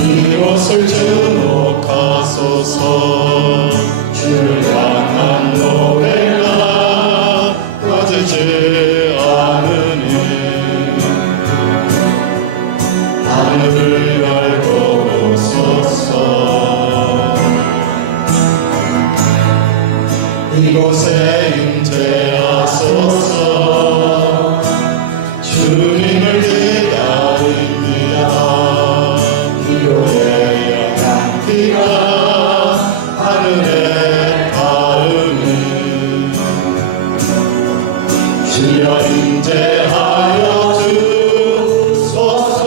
이곳을 주목하소서. 주를 향한 노래가 꺼지지 않으니 하늘을 열고 오소서. 이곳에 임재하소서. 주님을 기다립니다. 기도의 향기가 하늘에 닿으니 주여 임재하여 주소서.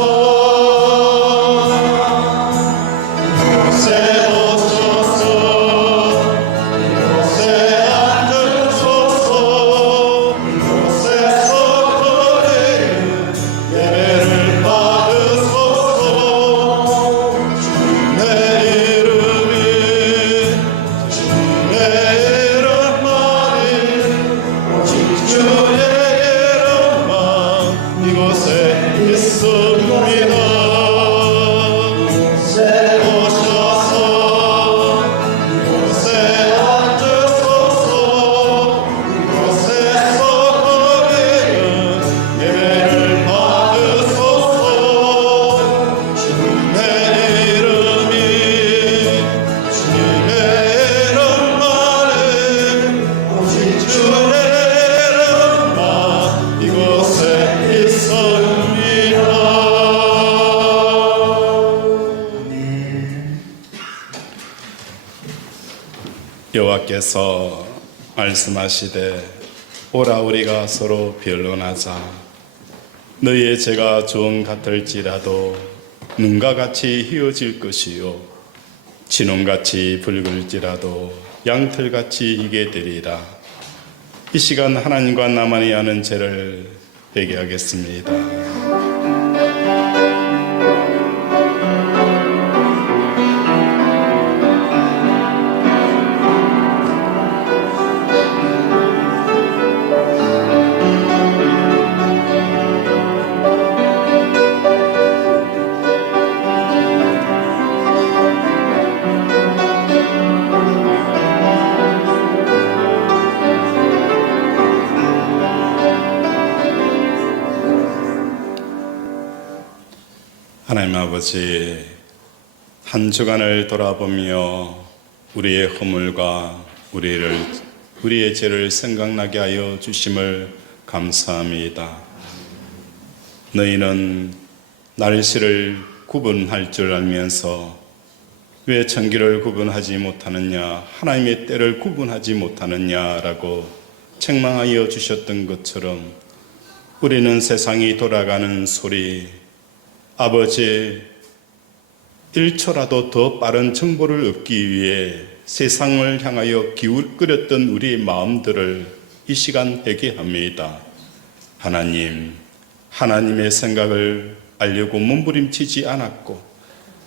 이곳에 오소서. 이곳에 앉으소서. 이곳에서 드리는 예배를 받으소서. 주님의 이름이 주님의 이름만이 오직 주의 이름만 이곳에 있습니다. 오셔서 이곳에 앉으소서. 이곳에서 드리는 예배를 받으소서. 주님의 이름이 주님의 이름만이 오직 주의 이름만 이곳에 있습니다. 여호와께서 말씀하시되 오라 우리가 서로 변론하자. 너희의 죄가 종 같을지라도 눈과 같이 희어질 것이요 진홍같이 붉을지라도 양털같이 희게 되리라. 이 시간 하나님과 나만이 아는 죄를 회개하겠습니다. 하나님 아버지, 한 주간을 돌아보며 우리의 허물과 우리의 죄를 생각나게 하여 주심을 감사합니다. 너희는 날씨를 구분할 줄 알면서 왜 천기를 구분하지 못하느냐, 하나님의 때를 구분하지 못하느냐라고 책망하여 주셨던 것처럼 우리는 세상이 돌아가는 소리, 아버지 1초라도 더 빠른 정보를 얻기 위해 세상을 향하여 기울끓였던 우리의 마음들을 이 시간 회개합니다. 하나님, 하나님의 생각을 알려고 몸부림치지 않았고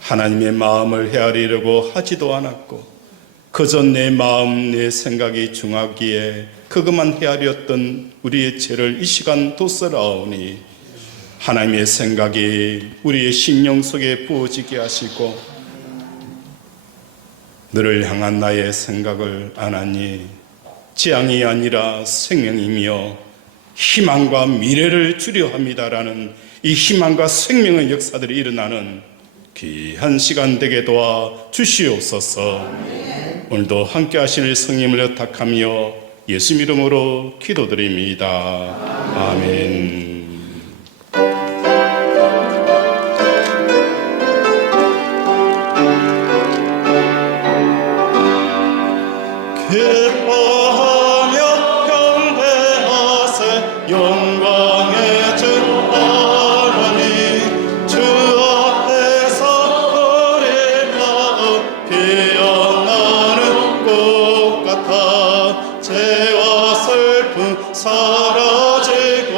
하나님의 마음을 헤아리려고 하지도 않았고 그저 내 마음, 내 생각이 중하기에 그것만 헤아렸던 우리의 죄를 이 시간 도설하오니 하나님의 생각이 우리의 심령 속에 부어지게 하시고 너를 향한 나의 생각을 안하니 재앙이 아니라 생명이며 희망과 미래를 주려 합니다라는 이 희망과 생명의 역사들이 일어나는 귀한 시간 되게 도와 주시옵소서. 오늘도 함께 하실 성령님을 의탁하며 예수 이름으로 기도드립니다. 아멘. 기뻐하며 경배하세 영광의 주 하나님, 주 앞에서 우리 마음 피어나는 꽃 같아 죄와 슬픔 사라지고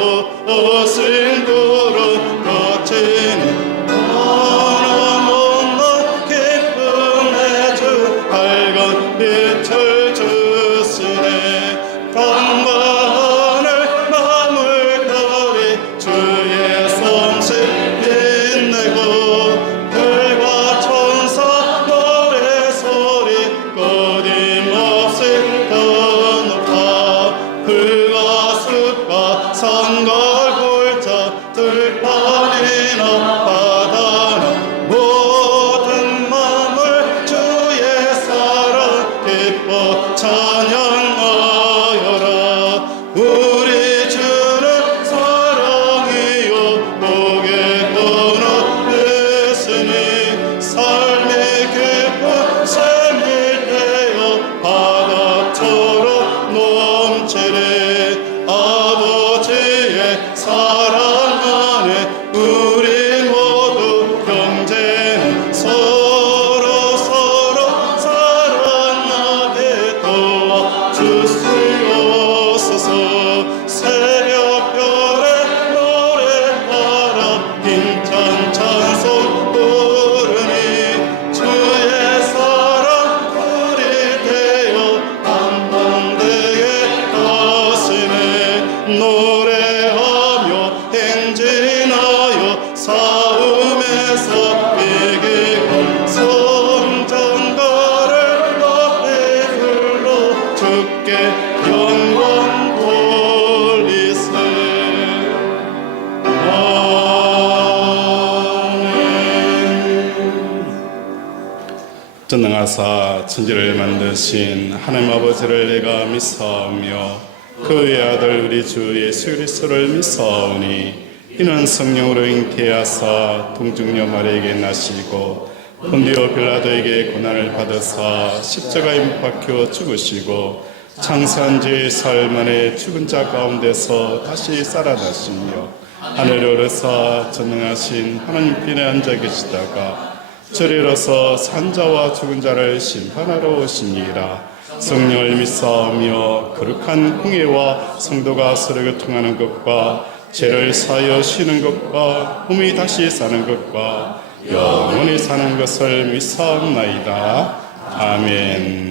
전능하사 천지를 만드신 하나님 아버지를 내가 믿사오며 그 외아들 우리 주 예수 그리스도를 믿사오니 이는 성령으로 잉태하사 동정녀 마리아에게 나시고 본디오 빌라도에게 고난을 받으사 십자가에 못 박혀 죽으시고 장사한 지 사흘 만에 죽은 자 가운데서 다시 살아나시며 하늘에 오르사 전능하신 하나님께 앉아 계시다가 저리로서 산자와 죽은 자를 심판하러 오시니라. 성령을 믿사오며 거룩한 공예와 성도가 서로 교통하는 것과 죄를 사하여 쉬는 것과 몸이 다시 사는 것과 영원히 사는 것을 믿사옵나이다. 아멘.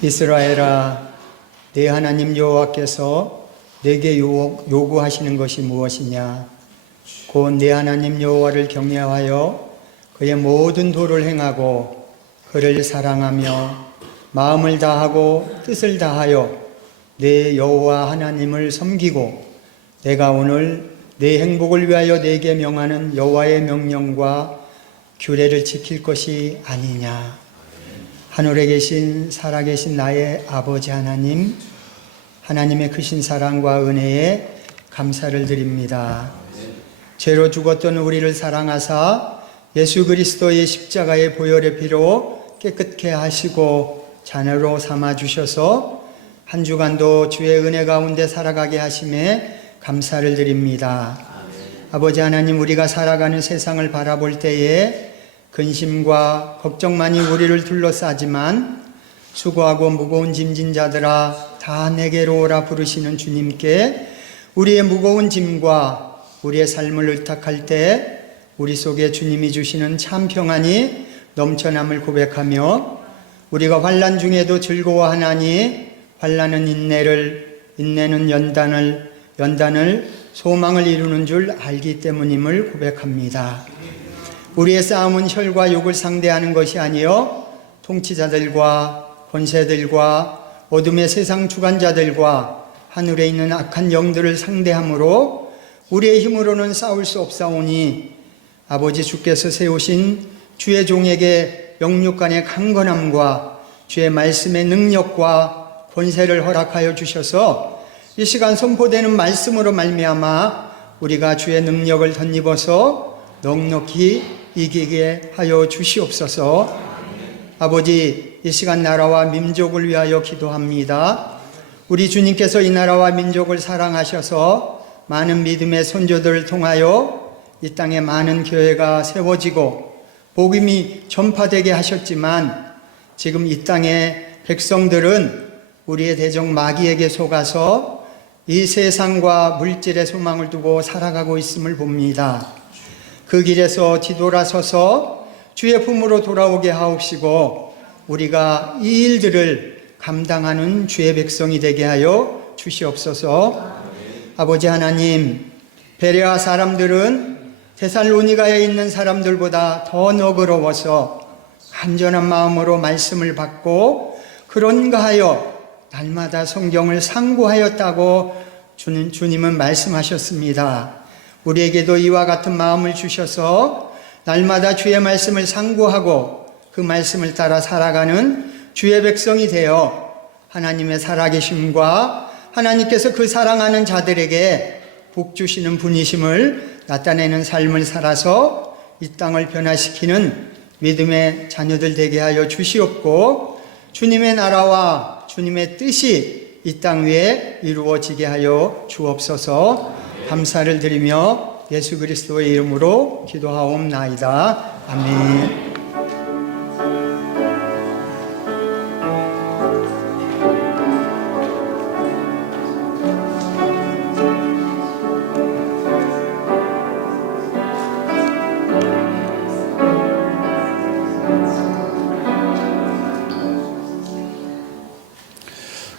이스라엘아, 네 하나님 여호와께서 내게 요구하시는 것이 무엇이냐? 곧 네 하나님 여호와를 경외하여 그의 모든 도를 행하고 그를 사랑하며 마음을 다하고 뜻을 다하여 네 여호와 하나님을 섬기고 내가 오늘 네 행복을 위하여 네게 명하는 여호와의 명령과 규례를 지킬 것이 아니냐? 하늘에 계신 살아계신 나의 아버지 하나님, 하나님의 크신 사랑과 은혜에 감사를 드립니다. 죄로 죽었던 우리를 사랑하사 예수 그리스도의 십자가의 보혈의 피로 깨끗게 하시고 자녀로 삼아주셔서 한 주간도 주의 은혜 가운데 살아가게 하심에 감사를 드립니다. 아버지 하나님, 우리가 살아가는 세상을 바라볼 때에 근심과 걱정만이 우리를 둘러싸지만 수고하고 무거운 짐진 자들아 다 내게로 오라 부르시는 주님께 우리의 무거운 짐과 우리의 삶을 의탁할 때 우리 속에 주님이 주시는 참 평안이 넘쳐남을 고백하며 우리가 환난 중에도 즐거워하나니 환난은 인내는 연단을 소망을 이루는 줄 알기 때문임을 고백합니다. 우리의 싸움은 혈과 육을 상대하는 것이 아니요 통치자들과 권세들과 어둠의 세상 주관자들과 하늘에 있는 악한 영들을 상대함으로 우리의 힘으로는 싸울 수 없사오니 아버지 주께서 세우신 주의 종에게 영육간의 강건함과 주의 말씀의 능력과 권세를 허락하여 주셔서 이 시간 선포되는 말씀으로 말미암아 우리가 주의 능력을 덧입어서 넉넉히 이기게 하여 주시옵소서. 아버지, 이 시간 나라와 민족을 위하여 기도합니다. 우리 주님께서 이 나라와 민족을 사랑하셔서 많은 믿음의 선조들을 통하여 이 땅에 많은 교회가 세워지고 복음이 전파되게 하셨지만 지금 이 땅의 백성들은 우리의 대적 마귀에게 속아서 이 세상과 물질의 소망을 두고 살아가고 있음을 봅니다. 그 길에서 뒤돌아서서 주의 품으로 돌아오게 하옵시고 우리가 이 일들을 감당하는 주의 백성이 되게 하여 주시옵소서. 아버지 하나님, 베레아 사람들은 데살로니가에 있는 사람들보다 더 너그러워서 간절한 마음으로 말씀을 받고 그런가 하여 날마다 성경을 상고하였다고 주님은 말씀하셨습니다. 우리에게도 이와 같은 마음을 주셔서 날마다 주의 말씀을 상고하고 그 말씀을 따라 살아가는 주의 백성이 되어 하나님의 살아계심과 하나님께서 그 사랑하는 자들에게 복 주시는 분이심을 나타내는 삶을 살아서 이 땅을 변화시키는 믿음의 자녀들 되게 하여 주시옵고 주님의 나라와 주님의 뜻이 이 땅 위에 이루어지게 하여 주옵소서. 감사를 드리며 예수 그리스도의 이름으로 기도하옵나이다. 아멘.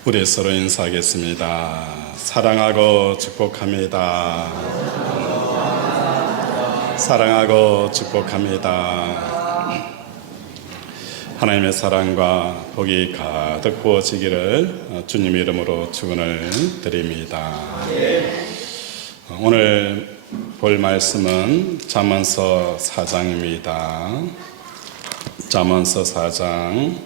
우리 서로 인사하겠습니다. 사랑하고 축복합니다. 사랑하고 축복합니다. 하나님의 사랑과 복이 가득 부어지기를 주님 이름으로 축원을 드립니다. 오늘 볼 말씀은 잠언서 4장입니다. 잠언서 4장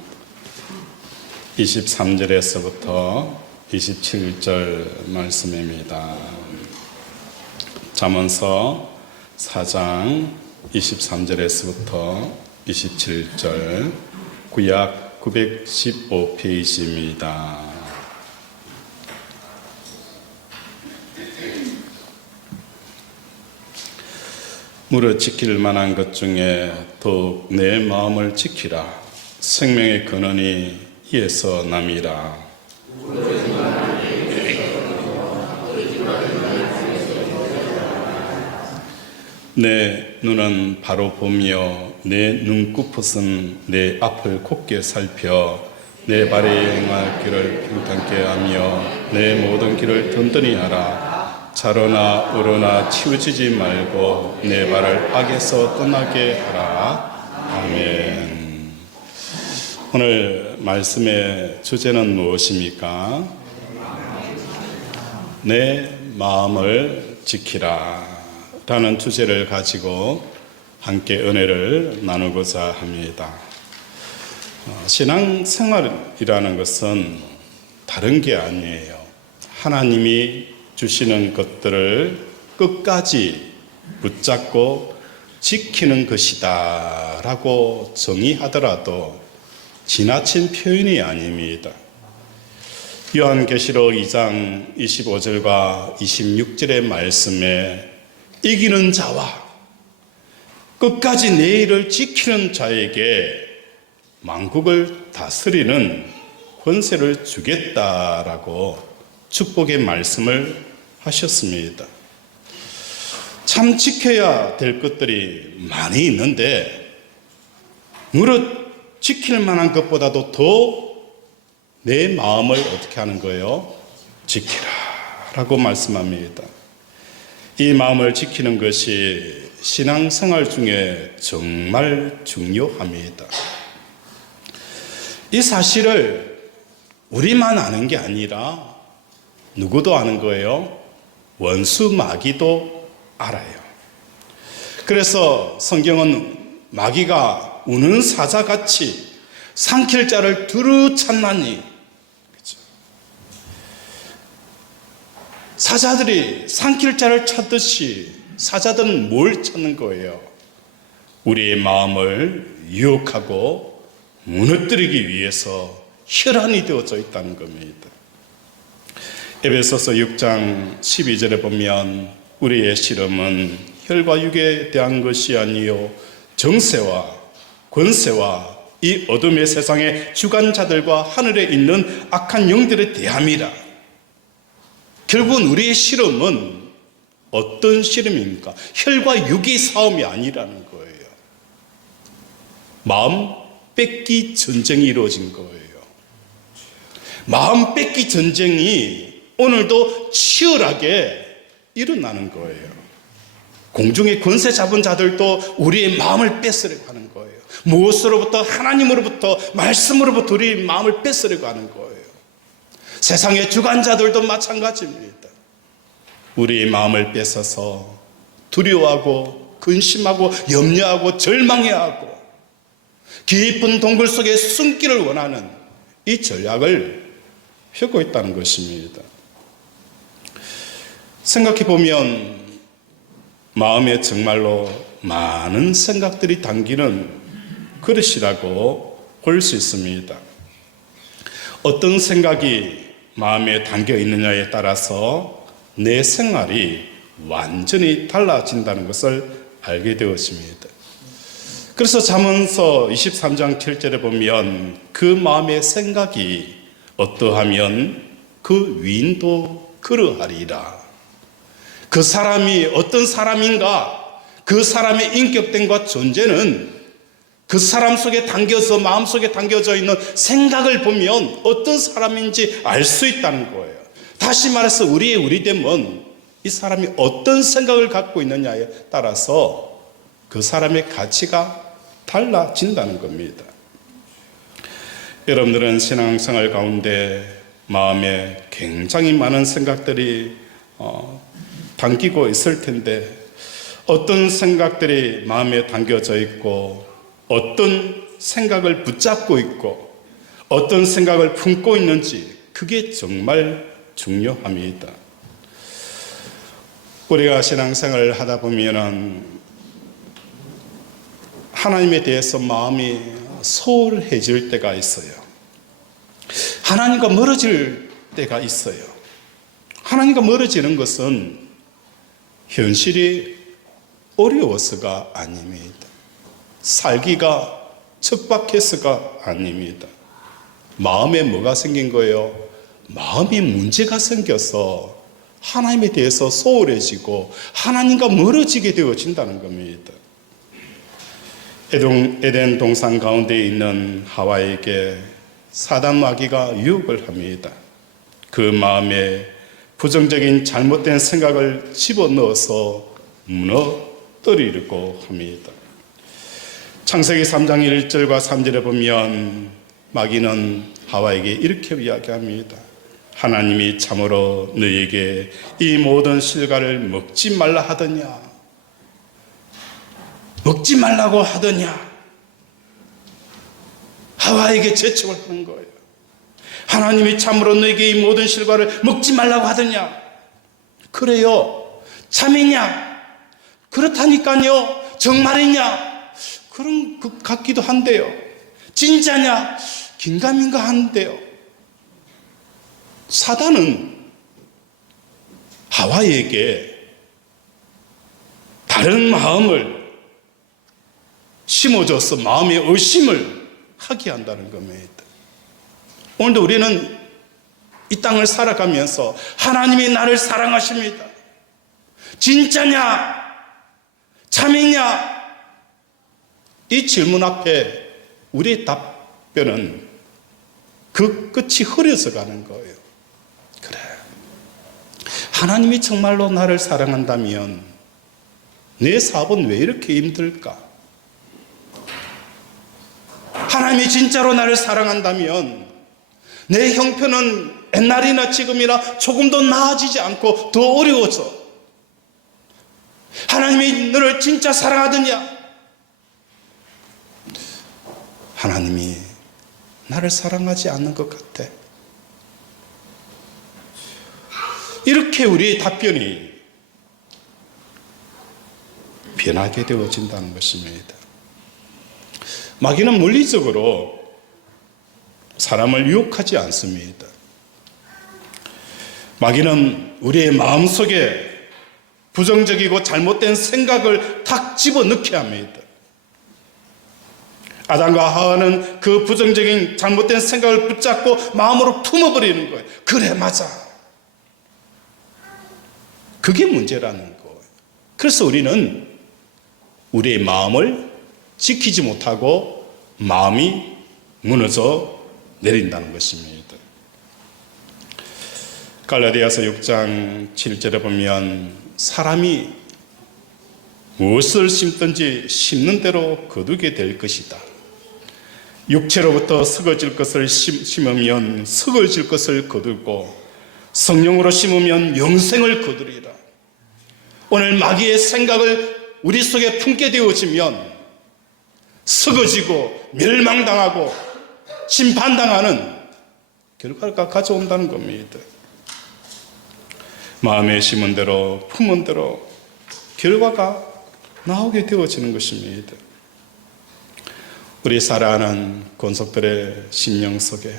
23절에서부터 27절 말씀입니다. 잠언서 4장 23절에서부터 27절, 구약 915페이지입니다. 무릇 지킬 만한 것 중에 더욱 내 마음을 지키라. 생명의 근원이 이에서 남이라. 내 눈은 바로 보며 내 눈끝은 내 앞을 곱게 살펴 내 발에 행할 길을 평탄케 하며 내 모든 길을 든든히 하라. 자로나 우로나 치우치지 말고 내 발을 악에서 떠나게 하라. 아멘. 오늘 말씀의 주제는 무엇입니까? 내 마음을 지키라 라는 주제를 가지고 함께 은혜를 나누고자 합니다. 신앙생활이라는 것은 다른 게 아니에요. 하나님이 주시는 것들을 끝까지 붙잡고 지키는 것이다 라고 정의하더라도 지나친 표현이 아닙니다. 요한계시록 2장 25절과 26절의 말씀에 이기는 자와 끝까지 내 일을 지키는 자에게 만국을 다스리는 권세를 주겠다라고 축복의 말씀을 하셨습니다. 참 지켜야 될 것들이 많이 있는데 무릇 지킬 만한 것보다도 더 내 마음을 어떻게 하는 거예요? 지키라 라고 말씀합니다. 이 마음을 지키는 것이 신앙생활 중에 정말 중요합니다. 이 사실을 우리만 아는 게 아니라 누구도 아는 거예요? 원수 마귀도 알아요. 그래서 성경은 마귀가 우는 사자같이 삼킬 자를 두루 찾나니, 그렇죠? 사자들이 산길자를 찾듯이 사자들은 뭘 찾는 거예요? 우리의 마음을 유혹하고 무너뜨리기 위해서 혈안이 되어져 있다는 겁니다. 에베소서 6장 12절에 보면 우리의 씨름은 혈과 육에 대한 것이 아니요 정세와 권세와 이 어둠의 세상의 주관자들과 하늘에 있는 악한 영들에 대함이라. 결국은 우리의 씨름은 어떤 씨름입니까? 혈과 육의 싸움이 아니라는 거예요. 마음 뺏기 전쟁이 이루어진 거예요. 마음 뺏기 전쟁이 오늘도 치열하게 일어나는 거예요. 공중의 권세 잡은 자들도 우리의 마음을 뺏으려고 하는 거예요. 무엇으로부터? 하나님으로부터, 말씀으로부터 우리의 마음을 뺏으려고 하는 거예요. 세상의 주관자들도 마찬가지입니다. 우리의 마음을 뺏어서 두려워하고 근심하고 염려하고 절망해하고 깊은 동굴 속에 숨기를 원하는 이 전략을 펴고 있다는 것입니다. 생각해보면 마음에 정말로 많은 생각들이 담기는 그릇이라고 볼 수 있습니다. 어떤 생각이 마음에 담겨 있느냐에 따라서 내 생활이 완전히 달라진다는 것을 알게 되었습니다. 그래서 잠언서 23장 7절에 보면 그 마음의 생각이 어떠하면 그 위인도 그러하리라. 그 사람이 어떤 사람인가, 그 사람의 인격됨과 존재는 그 사람 속에 담겨서 마음속에 담겨져 있는 생각을 보면 어떤 사람인지 알 수 있다는 거예요. 다시 말해서 우리의 우리됨은 이 사람이 어떤 생각을 갖고 있느냐에 따라서 그 사람의 가치가 달라진다는 겁니다. 여러분들은 신앙생활 가운데 마음에 굉장히 많은 생각들이 담기고 있을 텐데 어떤 생각들이 마음에 담겨져 있고 어떤 생각을 붙잡고 있고 어떤 생각을 품고 있는지 그게 정말 중요합니다. 우리가 신앙생활을 하다 보면은 하나님에 대해서 마음이 소홀해질 때가 있어요. 하나님과 멀어질 때가 있어요. 하나님과 멀어지는 것은 현실이 어려워서가 아닙니다. 살기가 척박해서가 아닙니다. 마음에 뭐가 생긴 거예요? 마음에 문제가 생겨서 하나님에 대해서 소홀해지고 하나님과 멀어지게 되어진다는 겁니다. 에덴 동산 가운데 있는 하와에게 사단 마귀가 유혹을 합니다. 그 마음에 부정적인 잘못된 생각을 집어넣어서 무너뜨리려고 합니다. 창세기 3장 1절과 3절에 보면 마귀는 하와에게 이렇게 이야기합니다. 하나님이 참으로 너에게 이 모든 실과를 먹지 말라 하더냐? 먹지 말라고 하더냐? 하와에게 재촉을 하는 거예요. 하나님이 참으로 너에게 이 모든 실과를 먹지 말라고 하더냐? 그래요. 참이냐? 그렇다니까요. 정말이냐? 그런 것 같기도 한데요. 진짜냐? 긴가민가 한데요. 사단은 하와에게 다른 마음을 심어줘서 마음의 의심을 하게 한다는 겁니다. 오늘도 우리는 이 땅을 살아가면서 하나님이 나를 사랑하십니다. 진짜냐? 참이냐? 이 질문 앞에 우리의 답변은 그 끝이 흐려져 가는 거예요. 그래. 하나님이 정말로 나를 사랑한다면 내 사업은 왜 이렇게 힘들까? 하나님이 진짜로 나를 사랑한다면 내 형편은 옛날이나 지금이나 조금도 나아지지 않고 더 어려워져. 하나님이 너를 진짜 사랑하더냐? 하나님이 나를 사랑하지 않는 것 같아. 이렇게 우리의 답변이 변하게 되어진다는 것입니다. 마귀는 물리적으로 사람을 유혹하지 않습니다. 마귀는 우리의 마음속에 부정적이고 잘못된 생각을 탁 집어넣게 합니다. 아담과 하와는 그 부정적인 잘못된 생각을 붙잡고 마음으로 품어버리는 거예요. 그래, 맞아. 그게 문제라는 거예요. 그래서 우리는 우리의 마음을 지키지 못하고 마음이 무너져 내린다는 것입니다. 갈라디아서 6장 7절에 보면 사람이 무엇을 심든지 심는 대로 거두게 될 것이다. 육체로부터 썩어질 것을 심으면 썩어질 것을 거두고 성령으로 심으면 영생을 거두리라. 오늘 마귀의 생각을 우리 속에 품게 되어지면 썩어지고 멸망당하고 심판당하는 결과가 가져온다는 겁니다. 마음에 심은 대로 품은 대로 결과가 나오게 되어지는 것입니다. 우리 사랑하는 권속들의 심령 속에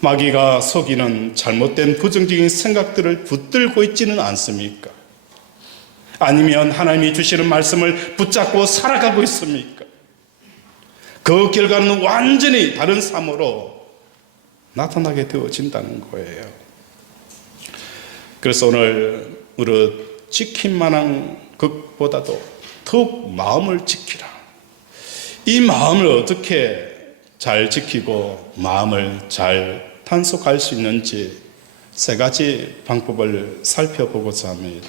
마귀가 속이는 잘못된 부정적인 생각들을 붙들고 있지는 않습니까? 아니면 하나님이 주시는 말씀을 붙잡고 살아가고 있습니까? 그 결과는 완전히 다른 삶으로 나타나게 되어진다는 거예요. 그래서 오늘 무릇 지킨 만한 것보다도 더욱 마음을 지키라. 이 마음을 어떻게 잘 지키고 마음을 잘 단속할 수 있는지 세 가지 방법을 살펴보고자 합니다.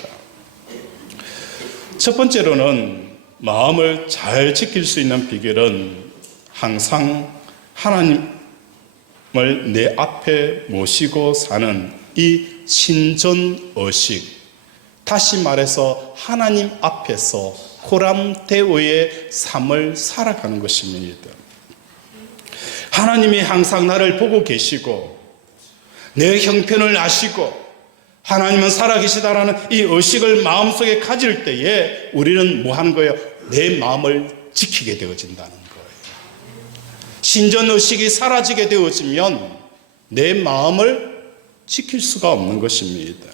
첫 번째로는 마음을 잘 지킬 수 있는 비결은 항상 하나님을 내 앞에 모시고 사는 이 신전의식, 다시 말해서 하나님 앞에서 호람대오의 삶을 살아가는 것입니다. 하나님이 항상 나를 보고 계시고 내 형편을 아시고 하나님은 살아계시다라는 이 의식을 마음속에 가질 때에 우리는 뭐 하는 거예요? 내 마음을 지키게 되어진다는 거예요. 신전의식이 사라지게 되어지면 내 마음을 지킬 수가 없는 것입니다.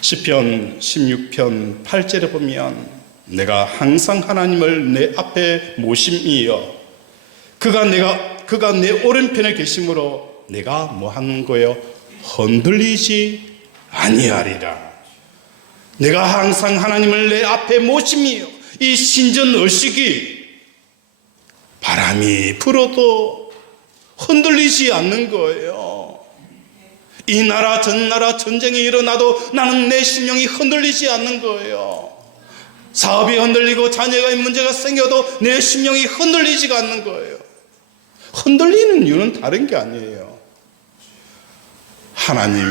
시편 16편 8절에 보면 내가 항상 하나님을 내 앞에 모심이여 그가 내 오른편에 계심으로 내가 뭐 하는 거예요? 흔들리지 아니하리라. 내가 항상 하나님을 내 앞에 모심이요. 이 신전의식이 바람이 불어도 흔들리지 않는 거예요. 이 나라 저 나라 전쟁이 일어나도 나는 내 심령이 흔들리지 않는 거예요. 사업이 흔들리고 자녀가 문제가 생겨도 내 심령이 흔들리지가 않는 거예요. 흔들리는 이유는 다른 게 아니에요. 하나님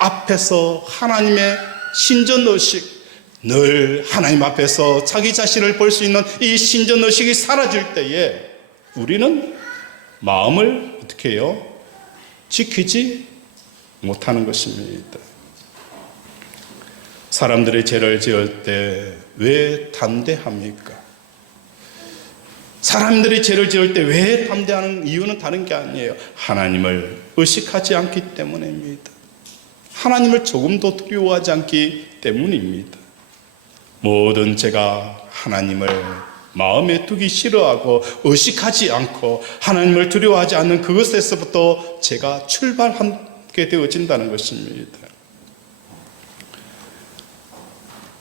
앞에서 하나님의 신전의식, 늘 하나님 앞에서 자기 자신을 볼 수 있는 이 신전의식이 사라질 때에 우리는 마음을 어떻게 해요? 지키지 못하는 것입니다. 사람들이 죄를 지을 때 왜 담대합니까? 사람들이 죄를 지을 때 왜 담대하는 이유는 다른 게 아니에요. 하나님을 의식하지 않기 때문입니다. 하나님을 조금도 두려워하지 않기 때문입니다. 모든 죄가 하나님을 마음에 두기 싫어하고 의식하지 않고 하나님을 두려워하지 않는 그것에서부터 죄가 출발하게 되어진다는 것입니다.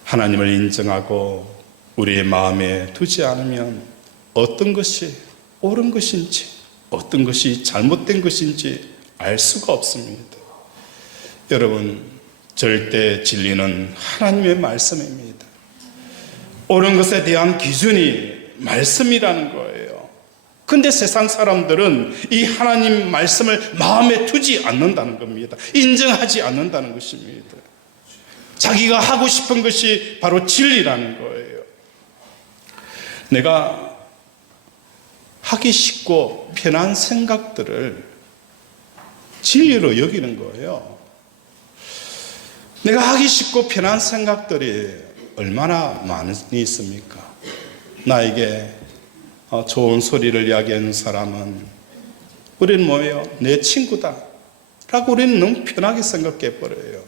하나님을 인정하고 우리의 마음에 두지 않으면 어떤 것이 옳은 것인지 어떤 것이 잘못된 것인지 알 수가 없습니다. 여러분, 절대 진리는 하나님의 말씀입니다. 옳은 것에 대한 기준이 말씀이라는 거예요. 근데 세상 사람들은 이 하나님 말씀을 마음에 두지 않는다는 겁니다. 인정하지 않는다는 것입니다. 자기가 하고 싶은 것이 바로 진리라는 거예요. 내가 하기 쉽고 편한 생각들을 진리로 여기는 거예요. 내가 하기 쉽고 편한 생각들이 얼마나 많이 있습니까? 나에게 좋은 소리를 이야기하는 사람은 우리는 뭐예요? 내 친구다 라고 우리는 너무 편하게 생각해 버려요.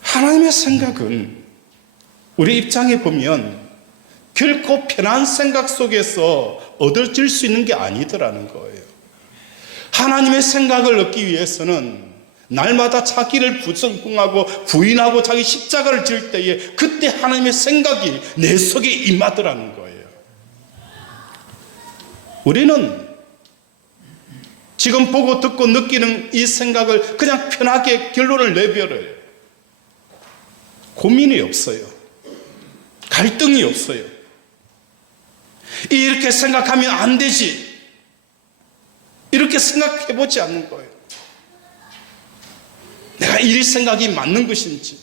하나님의 생각은 우리 입장에 보면 결코 편한 생각 속에서 얻어질 수 있는 게 아니더라는 거예요. 하나님의 생각을 얻기 위해서는 날마다 자기를 부정하고 부인하고 자기 십자가를 질 때에 그때 하나님의 생각이 내 속에 임하더라는 거예요. 우리는 지금 보고 듣고 느끼는 이 생각을 그냥 편하게 결론을 내버려요. 고민이 없어요. 갈등이 없어요. 이렇게 생각하면 안 되지, 이렇게 생각해 보지 않는 거예요. 내가 이 생각이 맞는 것인지,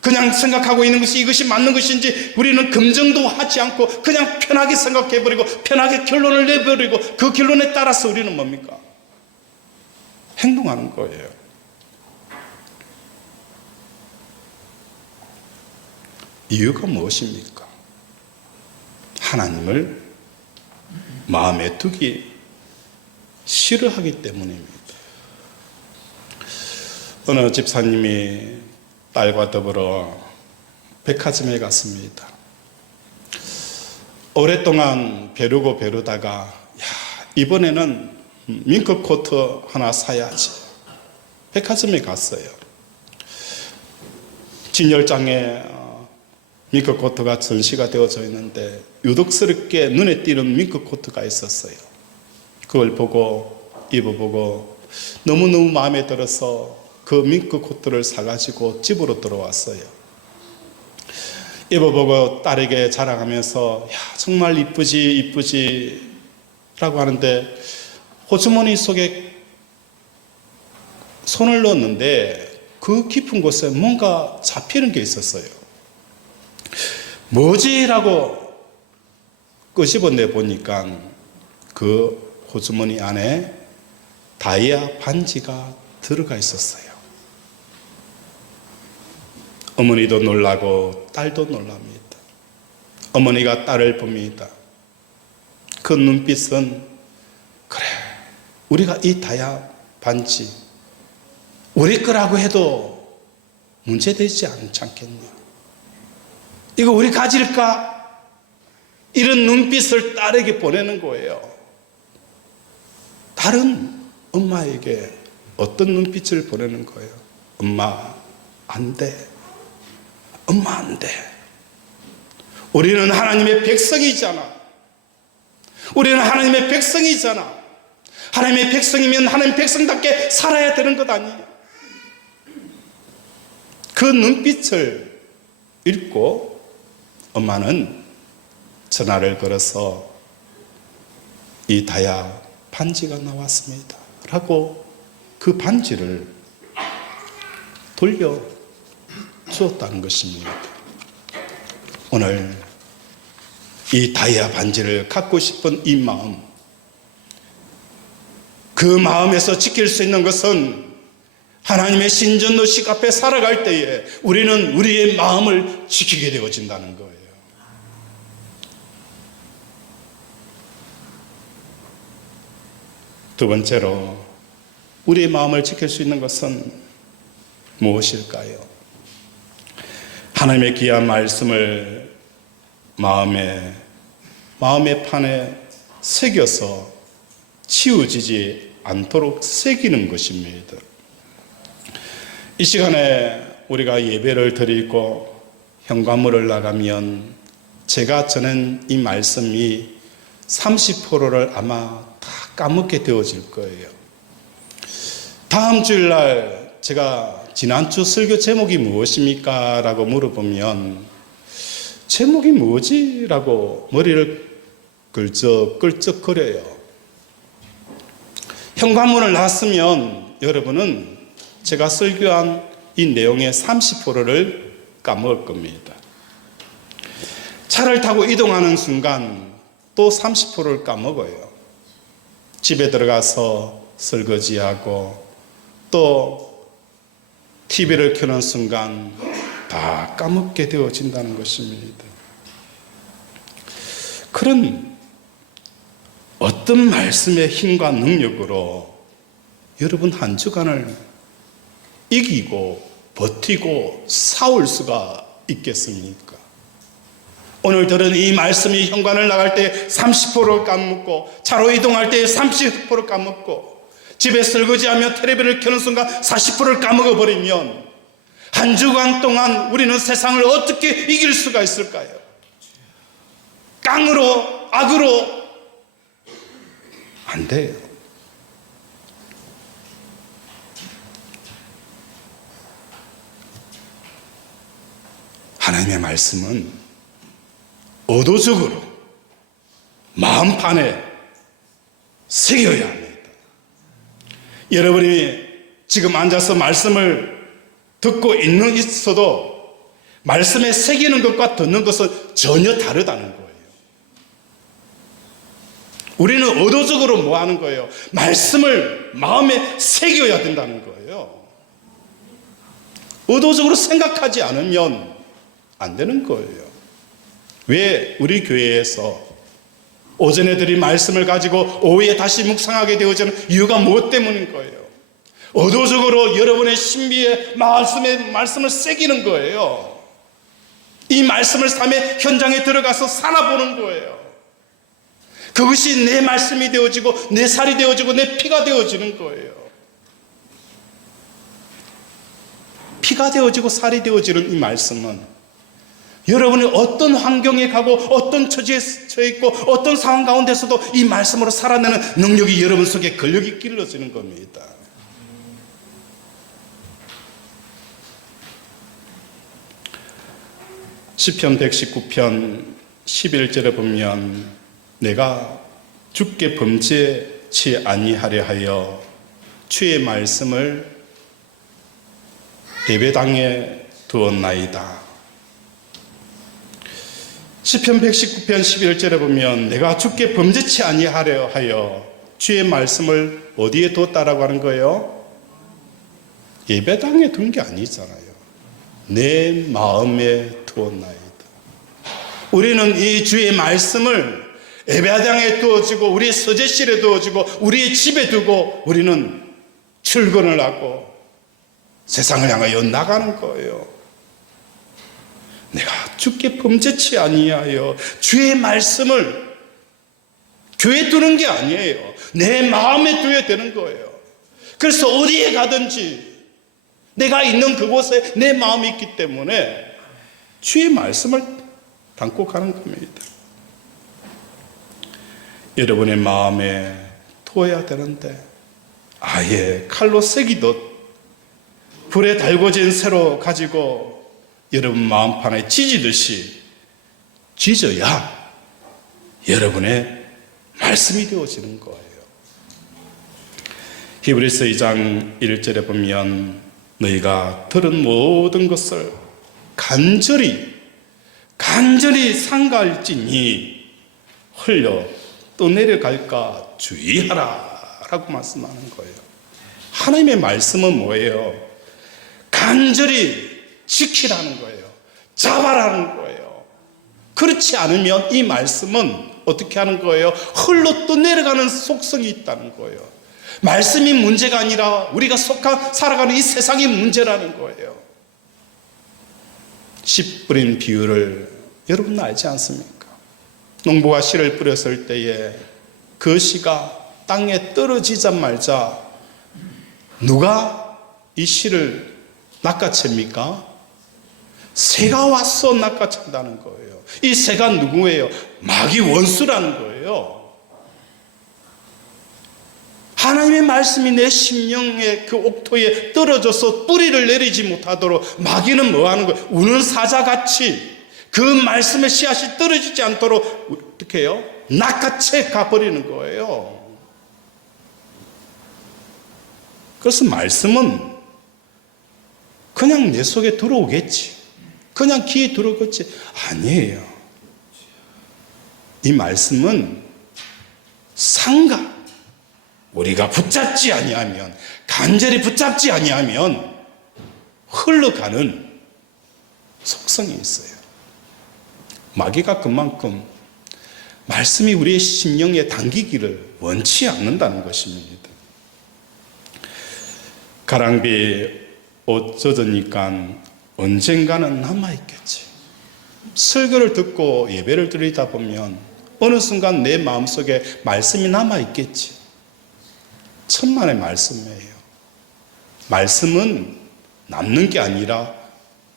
그냥 생각하고 있는 것이 이것이 맞는 것인지 우리는 검증도 하지 않고 그냥 편하게 생각해버리고 편하게 결론을 내버리고 그 결론에 따라서 우리는 뭡니까? 행동하는 거예요. 이유가 무엇입니까? 하나님을 마음에 두기 싫어하기 때문입니다. 어느 집사님이 딸과 더불어 백화점에 갔습니다. 오랫동안 벼르다가 이번에는 밍크 코트 하나 사야지 백화점에 갔어요. 진열장에 밍크 코트가 전시가 되어져 있는데 유독스럽게 눈에 띄는 밍크 코트가 있었어요. 그걸 보고 입어보고 너무너무 마음에 들어서 그 밍크 코트를 사가지고 집으로 들어왔어요. 입어보고 딸에게 자랑하면서 정말 이쁘지 라고 하는데 호주머니 속에 손을 넣었는데 그 깊은 곳에 뭔가 잡히는 게 있었어요. 뭐지? 라고 끄집어내 보니까 그 호주머니 안에 다이아 반지가 들어가 있었어요. 어머니도 놀라고 딸도 놀랍니다. 어머니가 딸을 봅니다. 그 눈빛은, 그래, 우리가 이 다이아 반지 우리 거라고 해도 문제되지 않겠냐, 이거 우리 가질까? 이런 눈빛을 딸에게 보내는 거예요. 딸은 엄마에게 어떤 눈빛을 보내는 거예요? 엄마, 안 돼. 엄마, 안 돼. 우리는 하나님의 백성이잖아. 우리는 하나님의 백성이잖아. 하나님의 백성이면 하나님의 백성답게 살아야 되는 것 아니냐. 그 눈빛을 읽고 엄마는 전화를 걸어서 이 다이아 반지가 나왔습니다 라고 그 반지를 돌려 주었다는 것입니다. 오늘 이 다이아 반지를 갖고 싶은 이 마음, 그 마음에서 지킬 수 있는 것은 하나님의 신전도식 앞에 살아갈 때에 우리는 우리의 마음을 지키게 되어진다는 거예요. 두 번째로 우리의 마음을 지킬 수 있는 것은 무엇일까요? 하나님의 귀한 말씀을 마음의 판에 새겨서 치우지지 않도록 새기는 것입니다. 이 시간에 우리가 예배를 드리고 현관문을 나가면 제가 전한 이 말씀이 30%를 아마 다 까먹게 되어질 거예요. 다음 주일날 제가 지난주 설교 제목이 무엇입니까? 라고 물어보면 제목이 뭐지? 라고 머리를 끌적거려요. 현관문을 나왔으면 여러분은 제가 설교한 이 내용의 30%를 까먹을 겁니다. 차를 타고 이동하는 순간 또 30%를 까먹어요. 집에 들어가서 설거지하고 또 TV를 켜는 순간 다 까먹게 되어진다는 것입니다. 그런 어떤 말씀의 힘과 능력으로 여러분 한 주간을 이기고 버티고 싸울 수가 있겠습니까? 오늘 들은 이 말씀이 현관을 나갈 때 30%를 까먹고 차로 이동할 때 30%를 까먹고 집에 설거지하며 텔레비를 켜는 순간 40%를 까먹어버리면 한 주간 동안 우리는 세상을 어떻게 이길 수가 있을까요? 깡으로 악으로 안 돼요. 하나님의 말씀은 의도적으로 마음판에 새겨야 합니다. 여러분이 지금 앉아서 말씀을 듣고 있어도 말씀에 새기는 것과 듣는 것은 전혀 다르다는 거예요. 우리는 의도적으로 뭐 하는 거예요? 말씀을 마음에 새겨야 된다는 거예요. 의도적으로 생각하지 않으면 안 되는 거예요. 왜 우리 교회에서 오전에 드린 말씀을 가지고 오후에 다시 묵상하게 되어지는 이유가 무엇 때문인 거예요? 의도적으로 여러분의 신비의 말씀을 새기는 거예요. 이 말씀을 삶의 현장에 들어가서 살아보는 거예요. 그것이 내 말씀이 되어지고 내 살이 되어지고 내 피가 되어지는 거예요. 피가 되어지고 살이 되어지는 이 말씀은 여러분이 어떤 환경에 가고 어떤 처지에 처해 있고 어떤 상황 가운데서도 이 말씀으로 살아내는 능력이 여러분 속에 근력이 길러지는 겁니다. 시편 119편 11절에 보면 내가 주께 범죄치 아니하려 하여 주의 말씀을 예배당에 두었나이다. 시편 119편 11절에 보면 내가 주께 범죄치 아니하려 하여 주의 말씀을 어디에 두었다라고 하는 거예요? 예배당에 둔 게 아니잖아요. 내 마음에 두었나이다. 우리는 이 주의 말씀을 예배당에 두어지고 우리의 서재실에 두어지고 우리의 집에 두고 우리는 출근을 하고 세상을 향하여 나가는 거예요. 내가 주께 범죄치 아니하여 주의 말씀을 교회에 두는 게 아니에요. 내 마음에 두어야 되는 거예요. 그래서 어디에 가든지 내가 있는 그곳에 내 마음이 있기 때문에 주의 말씀을 담고 가는 겁니다. 여러분의 마음에 두어야 되는데 아예 칼로 새기듯 불에 달궈진 쇠로 가지고 여러분 마음판에 찢듯이 찢어야 여러분의 말씀이 되어지는 거예요. 히브리서 2장 1절에 보면 너희가 들은 모든 것을 간절히 상가할지니 흘려 떠내려갈까 주의하라 라고 말씀하는 거예요. 하나님의 말씀은 뭐예요? 간절히 지키라는 거예요. 잡아라는 거예요. 그렇지 않으면 이 말씀은 어떻게 하는 거예요? 흘러 떠내려가는 속성이 있다는 거예요. 말씀이 문제가 아니라 우리가 살아가는 이 세상이 문제라는 거예요. 씨 뿌린 비유를 여러분 알지 않습니까? 농부가 씨를 뿌렸을 때에 그 씨가 땅에 떨어지자마자 누가 이 씨를 낚아챕니까? 새가 와서 낚아챈다는 거예요. 이 새가 누구예요? 마귀 원수라는 거예요. 하나님의 말씀이 내 심령의 그 옥토에 떨어져서 뿌리를 내리지 못하도록 마귀는 뭐 하는 거예요? 우는 사자같이 그 말씀의 씨앗이 떨어지지 않도록 어떻게 해요? 낚아채 가버리는 거예요. 그래서 말씀은 그냥 내 속에 들어오겠지, 그냥 귀에 들어오겠지, 아니에요. 이 말씀은 상가, 우리가 붙잡지 아니하면, 간절히 붙잡지 아니하면 흘러가는 속성이 있어요. 마귀가 그만큼 말씀이 우리의 심령에 담기기를 원치 않는다는 것입니다. 가랑비에 옷 젖으니까 언젠가는 남아있겠지. 설교를 듣고 예배를 드리다 보면 어느 순간 내 마음속에 말씀이 남아있겠지. 천만의 말씀이에요. 말씀은 남는 게 아니라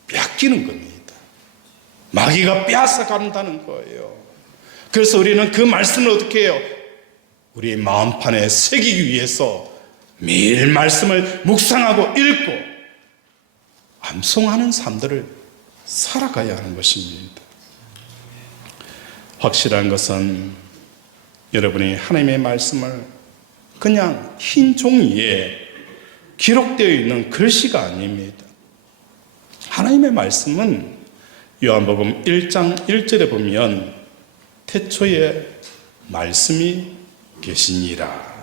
뺏기는 겁니다. 마귀가 빼앗아 간다는 거예요. 그래서 우리는 그 말씀을 어떻게 해요? 우리의 마음판에 새기기 위해서 매일 말씀을 묵상하고 읽고 암송하는 삶들을 살아가야 하는 것입니다. 확실한 것은 여러분이 하나님의 말씀을 그냥 흰 종이에 기록되어 있는 글씨가 아닙니다. 하나님의 말씀은 요한복음 1장 1절에 보면 태초에 말씀이 계시니라.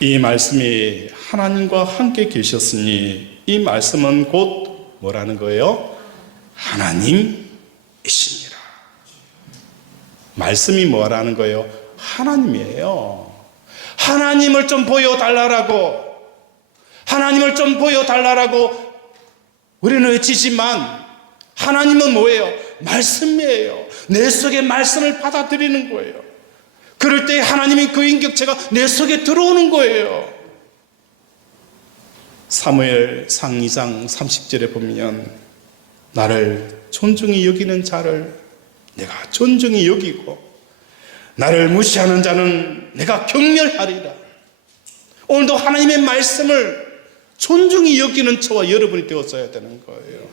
이 말씀이 하나님과 함께 계셨으니 이 말씀은 곧 뭐라는 거예요? 하나님이시니라. 말씀이 뭐라는 거예요? 하나님이에요. 하나님을 좀 보여달라고, 하나님을 좀 보여달라고 우리는 외치지만 하나님은 뭐예요? 말씀이에요. 내 속에 말씀을 받아들이는 거예요. 그럴 때 하나님의 그 인격체가 내 속에 들어오는 거예요. 사무엘상 2장 30절에 보면 나를 존중히 여기는 자를 내가 존중히 여기고 나를 무시하는 자는 내가 경멸하리라. 오늘도 하나님의 말씀을 존중히 여기는 저와 여러분이 되었어야 되는 거예요.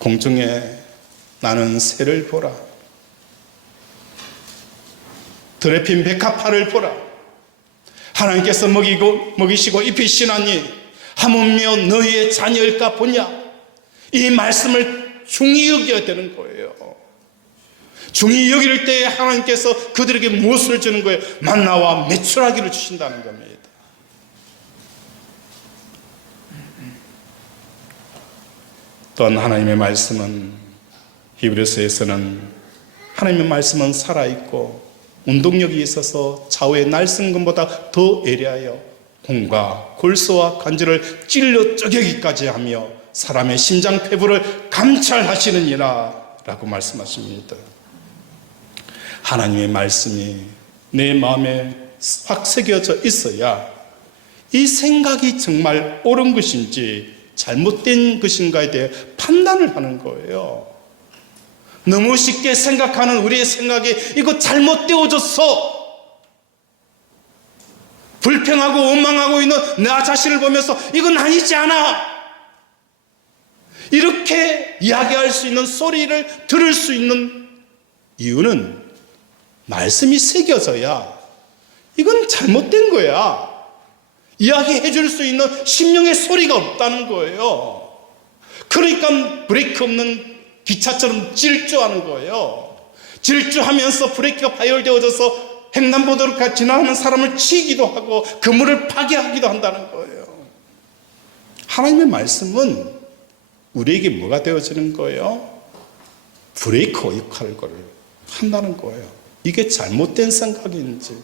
공중에 나는 새를 보라. 들에 핀 백합화를 보라. 하나님께서 먹이시고 입히시나니 하물며 너희의 자녀일까 보냐. 이 말씀을 중히 여겨야 되는 거예요. 중히 여길 때에 하나님께서 그들에게 무엇을 주는 거예요? 만나와 메추라기를 주신다는 겁니다. 또한 하나님의 말씀은 히브리서에서는 하나님의 말씀은 살아있고 운동력이 있어서 좌우의 날쌘금보다 더 예리하여 공과 골수와 관절을 찔러 쪼개기까지 하며 사람의 심장 폐부를 감찰하시느니라 라고 말씀하십니다. 하나님의 말씀이 내 마음에 확 새겨져 있어야 이 생각이 정말 옳은 것인지 잘못된 것인가에 대해 판단을 하는 거예요. 너무 쉽게 생각하는 우리의 생각이 이거 잘못되어졌어. 불평하고 원망하고 있는 나 자신을 보면서 이건 아니지 않아. 이렇게 이야기할 수 있는 소리를 들을 수 있는 이유는 말씀이 새겨져야 이건 잘못된 거야. 이야기해 줄 수 있는 심령의 소리가 없다는 거예요. 그러니까 브레이크 없는 기차처럼 질주하는 거예요. 질주하면서 브레이크가 파열되어져서 횡단보도를 지나가는 사람을 치기도 하고 그물을 파괴하기도 한다는 거예요. 하나님의 말씀은 우리에게 뭐가 되어지는 거예요? 브레이크 역할을 한다는 거예요. 이게 잘못된 생각인지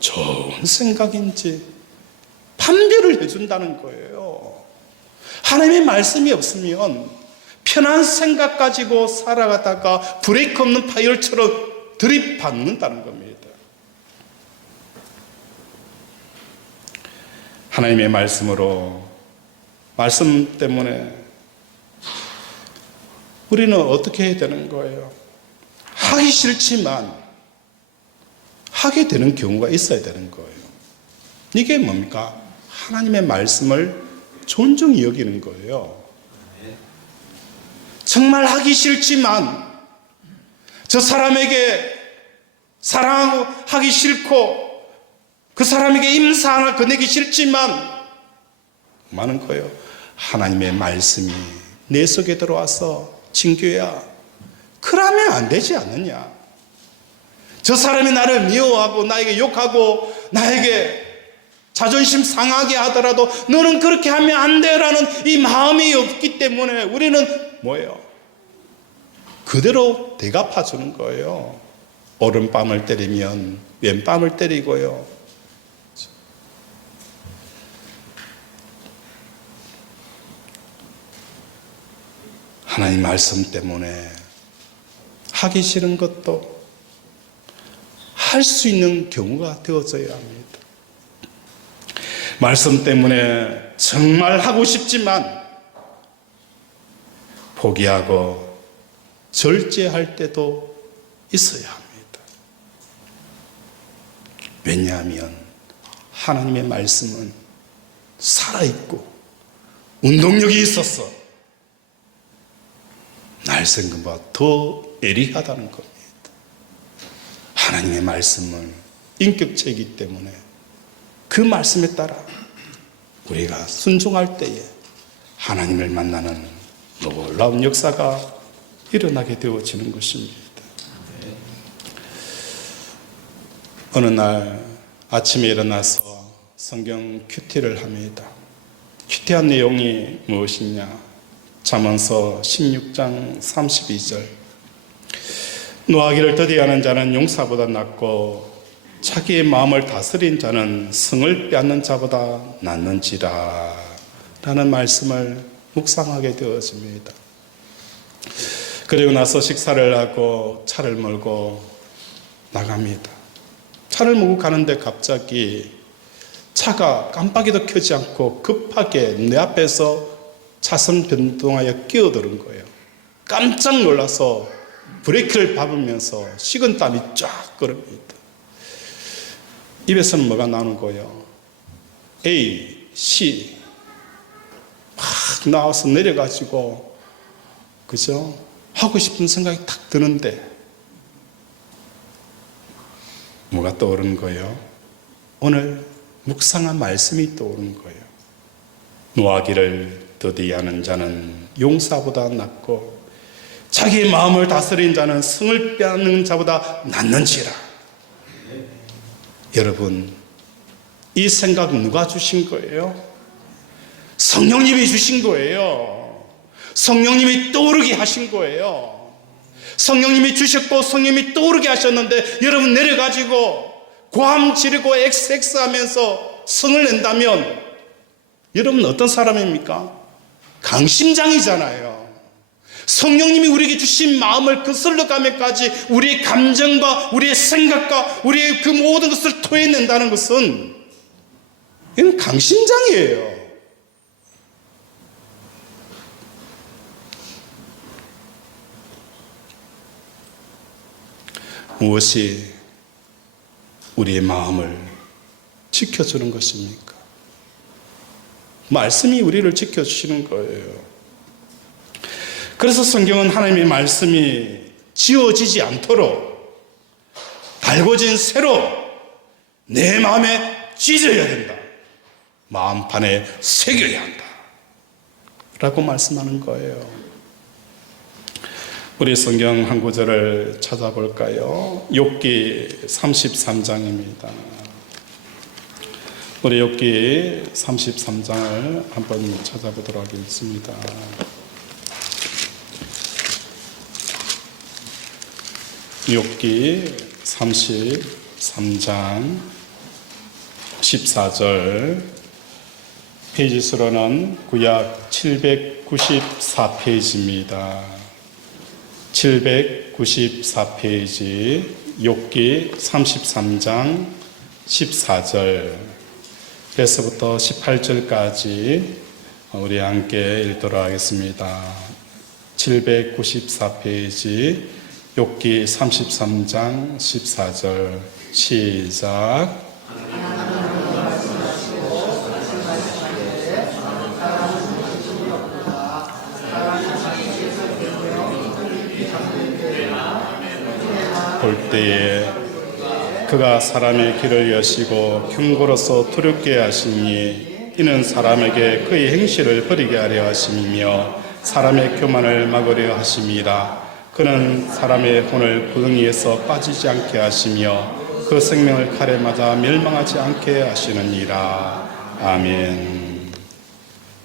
좋은 생각인지 판별을 해준다는 거예요. 하나님의 말씀이 없으면 편한 생각 가지고 살아가다가 브레이크 없는 파열처럼 들이받는다는 겁니다. 하나님의 말씀으로, 말씀 때문에 우리는 어떻게 해야 되는 거예요? 하기 싫지만 하게 되는 경우가 있어야 되는 거예요. 이게 뭡니까? 하나님의 말씀을 존중히 여기는 거예요. 정말 하기 싫지만 저 사람에게 사랑하고 하기 싫고 그 사람에게 임사 하나 건네기 싫지만 많은 거예요. 하나님의 말씀이 내 속에 들어와서 친교야 그러면 안 되지 않느냐. 저 사람이 나를 미워하고 나에게 욕하고 나에게 자존심 상하게 하더라도 너는 그렇게 하면 안 돼라는 이 마음이 없기 때문에 우리는 뭐예요? 그대로 대갚아 주는 거예요. 오른뺨을 때리면 왼뺨을 때리고요. 하나님 말씀 때문에 하기 싫은 것도 할 수 있는 경우가 되어져야 합니다. 말씀 때문에 정말 하고 싶지만 포기하고 절제할 때도 있어야 합니다. 왜냐하면 하나님의 말씀은 살아있고 운동력이 있어서 날생금보다 더 예리하다는 겁니다. 하나님의 말씀은 인격체이기 때문에 그 말씀에 따라 우리가 순종할 때에 하나님을 만나는 놀라운 역사가 일어나게 되어지는 것입니다. 어느 날 아침에 일어나서 성경 큐티를 합니다. 큐티한 내용이 무엇이냐? 잠언서 16장 32절. 노하기를 더디하는 자는 용사보다 낫고 자기의 마음을 다스린 자는 성을 빼앗는 자보다 낫는지라 라는 말씀을 묵상하게 되어집니다. 그리고 나서 식사를 하고 차를 몰고 나갑니다. 차를 몰고 가는데 갑자기 차가 깜빡이도 켜지 않고 급하게 내 앞에서 차선 변동하여 끼어드는 거예요. 깜짝 놀라서 브레이크를 밟으면서 식은땀이 쫙 끓습니다. 입에서는 뭐가 나오는 거예요? A, C 막 나와서 내려가지고 그죠? 하고 싶은 생각이 탁 드는데 뭐가 떠오르는 거예요? 오늘 묵상한 말씀이 떠오르는 거예요. 노하기를 더디하는 자는 용사보다 낫고 자기의 마음을 다스린 자는 성을 빼앗는 자보다 낫는지라. 여러분, 이 생각 누가 주신 거예요? 성령님이 주신 거예요. 성령님이 떠오르게 하신 거예요. 성령님이 주셨고 성령님이 떠오르게 하셨는데 여러분 내려가지고 고함 지르고 XX 하면서 성을 낸다면 여러분 어떤 사람입니까? 강심장이잖아요. 성령님이 우리에게 주신 마음을 거슬러 가면까지 우리의 감정과 우리의 생각과 우리의 그 모든 것을 토해낸다는 것은 이건 강심장이에요. 무엇이 우리의 마음을 지켜주는 것입니까? 말씀이 우리를 지켜주시는 거예요. 그래서 성경은 하나님의 말씀이 지워지지 않도록 달궈진 쇠로 내 마음에 찢어야 된다. 마음판에 새겨야 한다. 라고 말씀하는 거예요. 우리 성경 한 구절을 찾아볼까요? 욥기 33장입니다. 우리 욥기 33장을 한번 찾아보도록 하겠습니다. 욥기 33장 14절, 페이지 수로는 구약 794페이지입니다. 794페이지 욥기 33장 14절 에서부터 18절까지 우리 함께 읽도록 하겠습니다. 794페이지 욥기 33장 14절 시작. 볼 때에 그가 사람의 길을 여시고 흉고로서 두렵게 하시니 이는 사람에게 그의 행실을 버리게 하려 하심이며 사람의 교만을 막으려 하심이라. 그는 사람의 혼을 구덩이에서 빠지지 않게 하시며 그 생명을 칼에 맞아 멸망하지 않게 하시느니라. 아멘.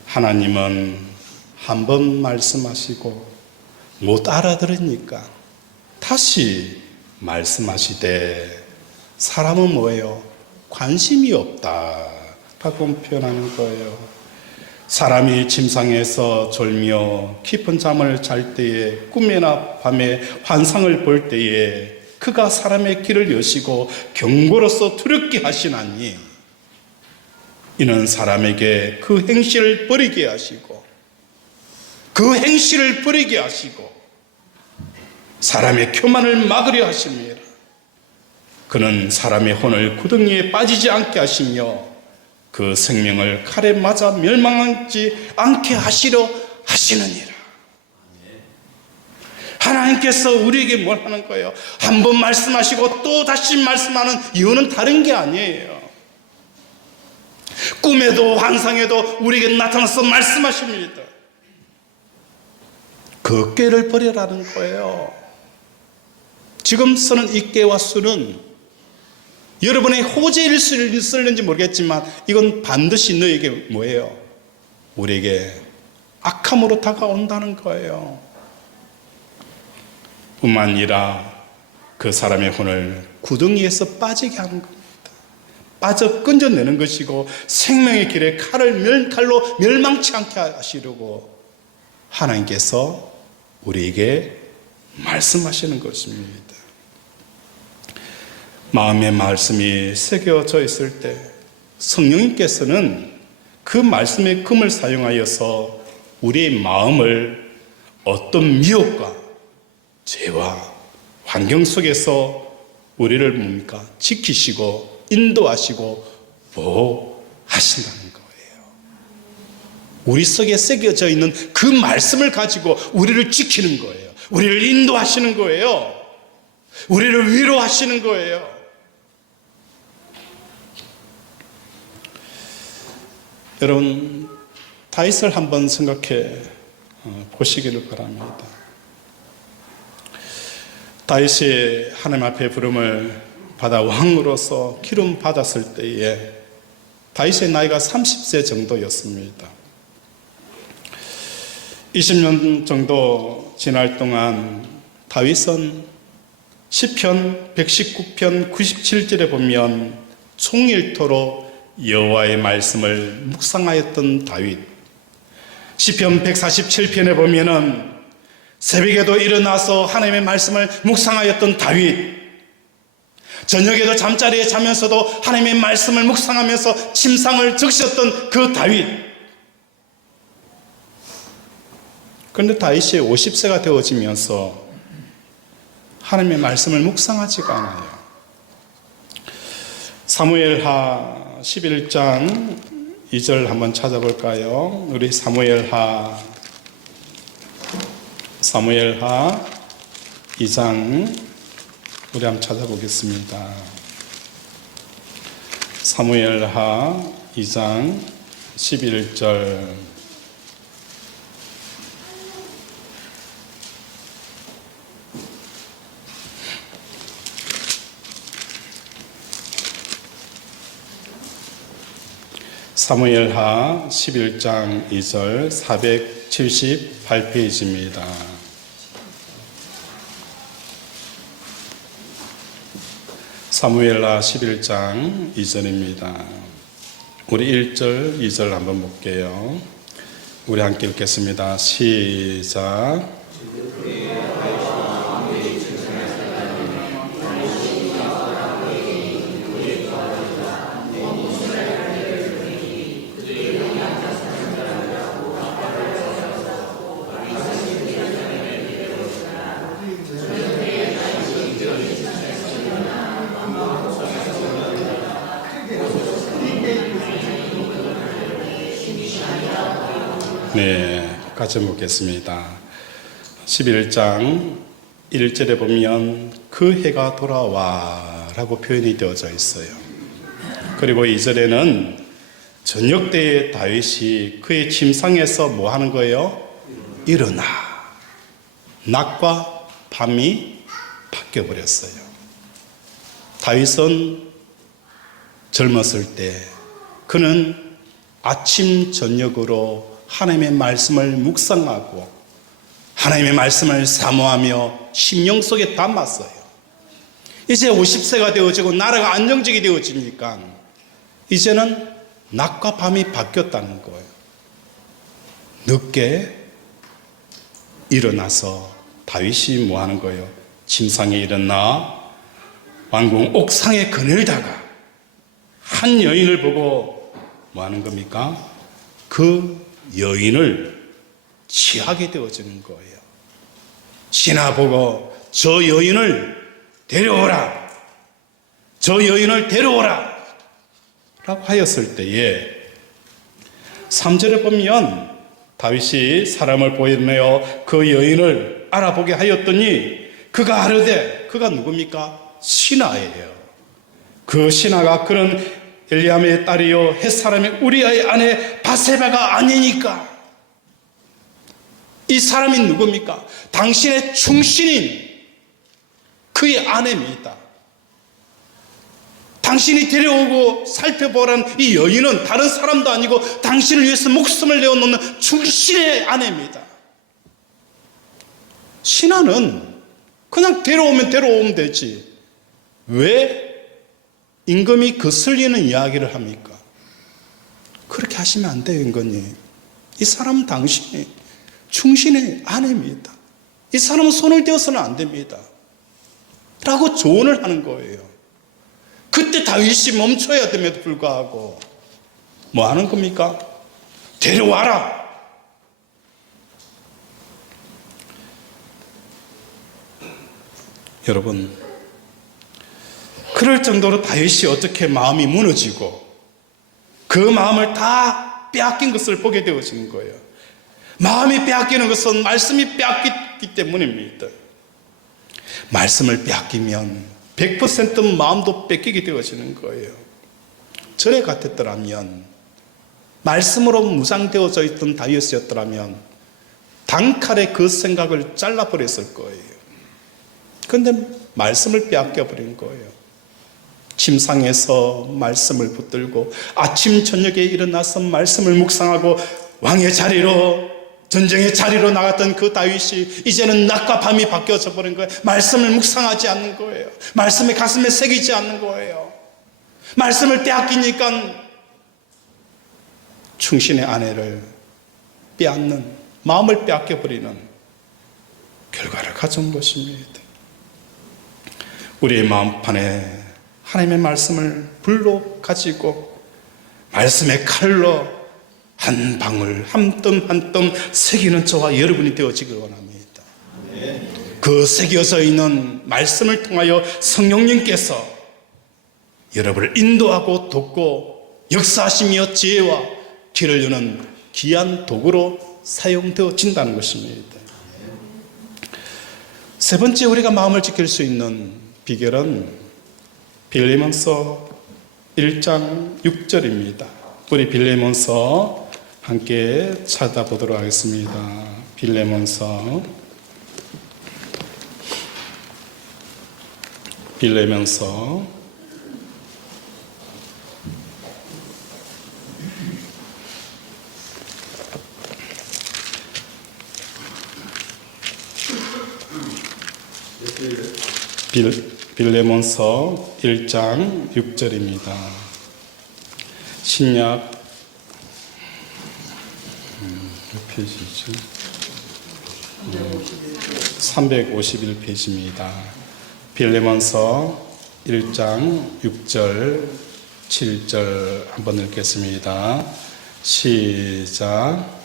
하나님은 한 번 말씀하시고 못 알아들으니까 다시 말씀하시되 사람은 뭐예요? 관심이 없다 라고 표현하는 거예요. 사람이 침상에서 졸며 깊은 잠을 잘 때에 꿈이나 밤에 환상을 볼 때에 그가 사람의 길을 여시고 경고로서 두렵게 하시나니 이는 사람에게 그 행실을 버리게 하시고 그 행실을 버리게 하시고 사람의 교만을 막으려 하십니다. 그는 사람의 혼을 구덩이에 빠지지 않게 하시며 그 생명을 칼에 맞아 멸망하지 않게 하시려 하시느니라. 하나님께서 우리에게 뭘 하는 거예요? 한 번 말씀하시고 또 다시 말씀하는 이유는 다른 게 아니에요. 꿈에도 환상에도 우리에게 나타나서 말씀하십니다. 그 꾀를 버리라는 거예요. 지금 쓰는 이 꾀와 수는 여러분의 호재일 수 있을는지 모르겠지만 이건 반드시 너에게 뭐예요? 우리에게 악함으로 다가온다는 거예요. 뿐만 아니라 그 사람의 혼을 구덩이에서 빠지게 하는 겁니다. 빠져 끈져내는 것이고 생명의 길에 칼로 멸망치 않게 하시려고 하나님께서 우리에게 말씀하시는 것입니다. 마음의 말씀이 새겨져 있을 때 성령님께서는 그 말씀의 금을 사용하여서 우리의 마음을 어떤 미혹과 죄와 환경 속에서 우리를 뭡니까? 지키시고 인도하시고 보호하신다는 거예요. 우리 속에 새겨져 있는 그 말씀을 가지고 우리를 지키는 거예요. 우리를 인도하시는 거예요. 우리를 위로하시는 거예요. 여러분, 다윗을 한번 생각해 보시기를 바랍니다. 다윗이 하나님 앞에 부름을 받아 왕으로서 기름 받았을 때에 다윗의 나이가 30세 정도였습니다. 20년 정도 지날 동안 다윗은 시편 119편 97절에 보면 총일토록 여호와의 말씀을 묵상하였던 다윗, 시편 147편에 보면은 새벽에도 일어나서 하나님의 말씀을 묵상하였던 다윗, 저녁에도 잠자리에 자면서도 하나님의 말씀을 묵상하면서 침상을 적셨던 그 다윗. 그런데 다윗이 50세가 되어지면서 하나님의 말씀을 묵상하지가 않아요. 사무엘하 11장 2절 한번 찾아볼까요? 우리 사무엘하 2장 우리 한번 찾아보겠습니다. 사무엘하 2장 11절 사무엘하 11장 2절 478페이지입니다. 사무엘하 11장 2절입니다. 우리 1절, 2절 한번 볼게요. 우리 함께 읽겠습니다. 시작. 네, 같이 보겠습니다. 11장 1절에 보면 그 해가 돌아와 라고 표현이 되어져 있어요. 그리고 2절에는 저녁 때에 다윗이 그의 침상에서 뭐 하는 거예요? 일어나. 낮과 밤이 바뀌어 버렸어요. 다윗은 젊었을 때 그는 아침 저녁으로 하나님의 말씀을 묵상하고 하나님의 말씀을 사모하며 심령 속에 담았어요. 이제 50세가 되어지고 나라가 안정적이 되어지니까 이제는 낮과 밤이 바뀌었다는 거예요. 늦게 일어나서 다윗이 뭐 하는 거예요? 침상에 일어나 왕궁 옥상에 거닐다가 한 여인을 보고 뭐 하는 겁니까? 그 여인을 취하게 되어지는 거예요. 신하 보고 저 여인을 데려오라. 저 여인을 데려오라. 라고 하였을 때에 3절에 보면 다윗이 사람을 보내어 그 여인을 알아보게 하였더니 그가 아르되 그가 누굽니까? 신하예요. 그 신하가 그런 엘리암의 딸이요 햇사람의 우리아의 아내 바세바가 아니니까. 이 사람이 누굽니까? 당신의 충신인 그의 아내입니다. 당신이 데려오고 살펴보라는 이 여인은 다른 사람도 아니고 당신을 위해서 목숨을 내어놓는 충신의 아내입니다. 신하는 그냥 데려오면 되지. 왜 임금이 거슬리는 이야기를 합니까? 그렇게 하시면 안 돼요, 임금님. 이 사람은 당신의 충신의 아내입니다. 이 사람은 손을 대어서는 안 됩니다. 라고 조언을 하는 거예요. 그때 다윗이 멈춰야 됨에도 불구하고 뭐 하는 겁니까? 데려와라. 여러분, 그럴 정도로 다윗이 어떻게 마음이 무너지고 그 마음을 다 빼앗긴 것을 보게 되어진 거예요. 마음이 빼앗기는 것은 말씀이 빼앗기기 때문입니다. 말씀을 빼앗기면 100% 마음도 뺏기게 되어지는 거예요. 전에 같았더라면, 말씀으로 무장되어져 있던 다윗이었더라면 단칼에 그 생각을 잘라버렸을 거예요. 그런데 말씀을 빼앗겨버린 거예요. 침상에서 말씀을 붙들고 아침 저녁에 일어나서 말씀을 묵상하고 왕의 자리로, 전쟁의 자리로 나갔던 그 다윗이 이제는 낮과 밤이 바뀌어져 버린 거예요. 말씀을 묵상하지 않는 거예요. 말씀의 가슴에 새기지 않는 거예요. 말씀을 빼앗기니까 충신의 아내를 빼앗는, 마음을 빼앗겨버리는 결과를 가져온 것입니다. 우리의 마음판에 하나님의 말씀을 불로 가지고 말씀의 칼로 한 방울 한 뜸 한 뜸 새기는 저와 여러분이 되어지길 원합니다. 그 새겨져 있는 말씀을 통하여 성령님께서 여러분을 인도하고 돕고 역사하시며 지혜와 길을 여는 귀한 도구로 사용되어진다는 것입니다. 세 번째, 우리가 마음을 지킬 수 있는 비결은 빌레몬서 1장 6절입니다. 우리 빌레몬서 함께 찾아보도록 하겠습니다. 빌레몬서 1장 6절입니다. 신약 몇 페이지죠? 351페이지입니다. 빌레몬서 1장 6절 7절 한번 읽겠습니다. 시작.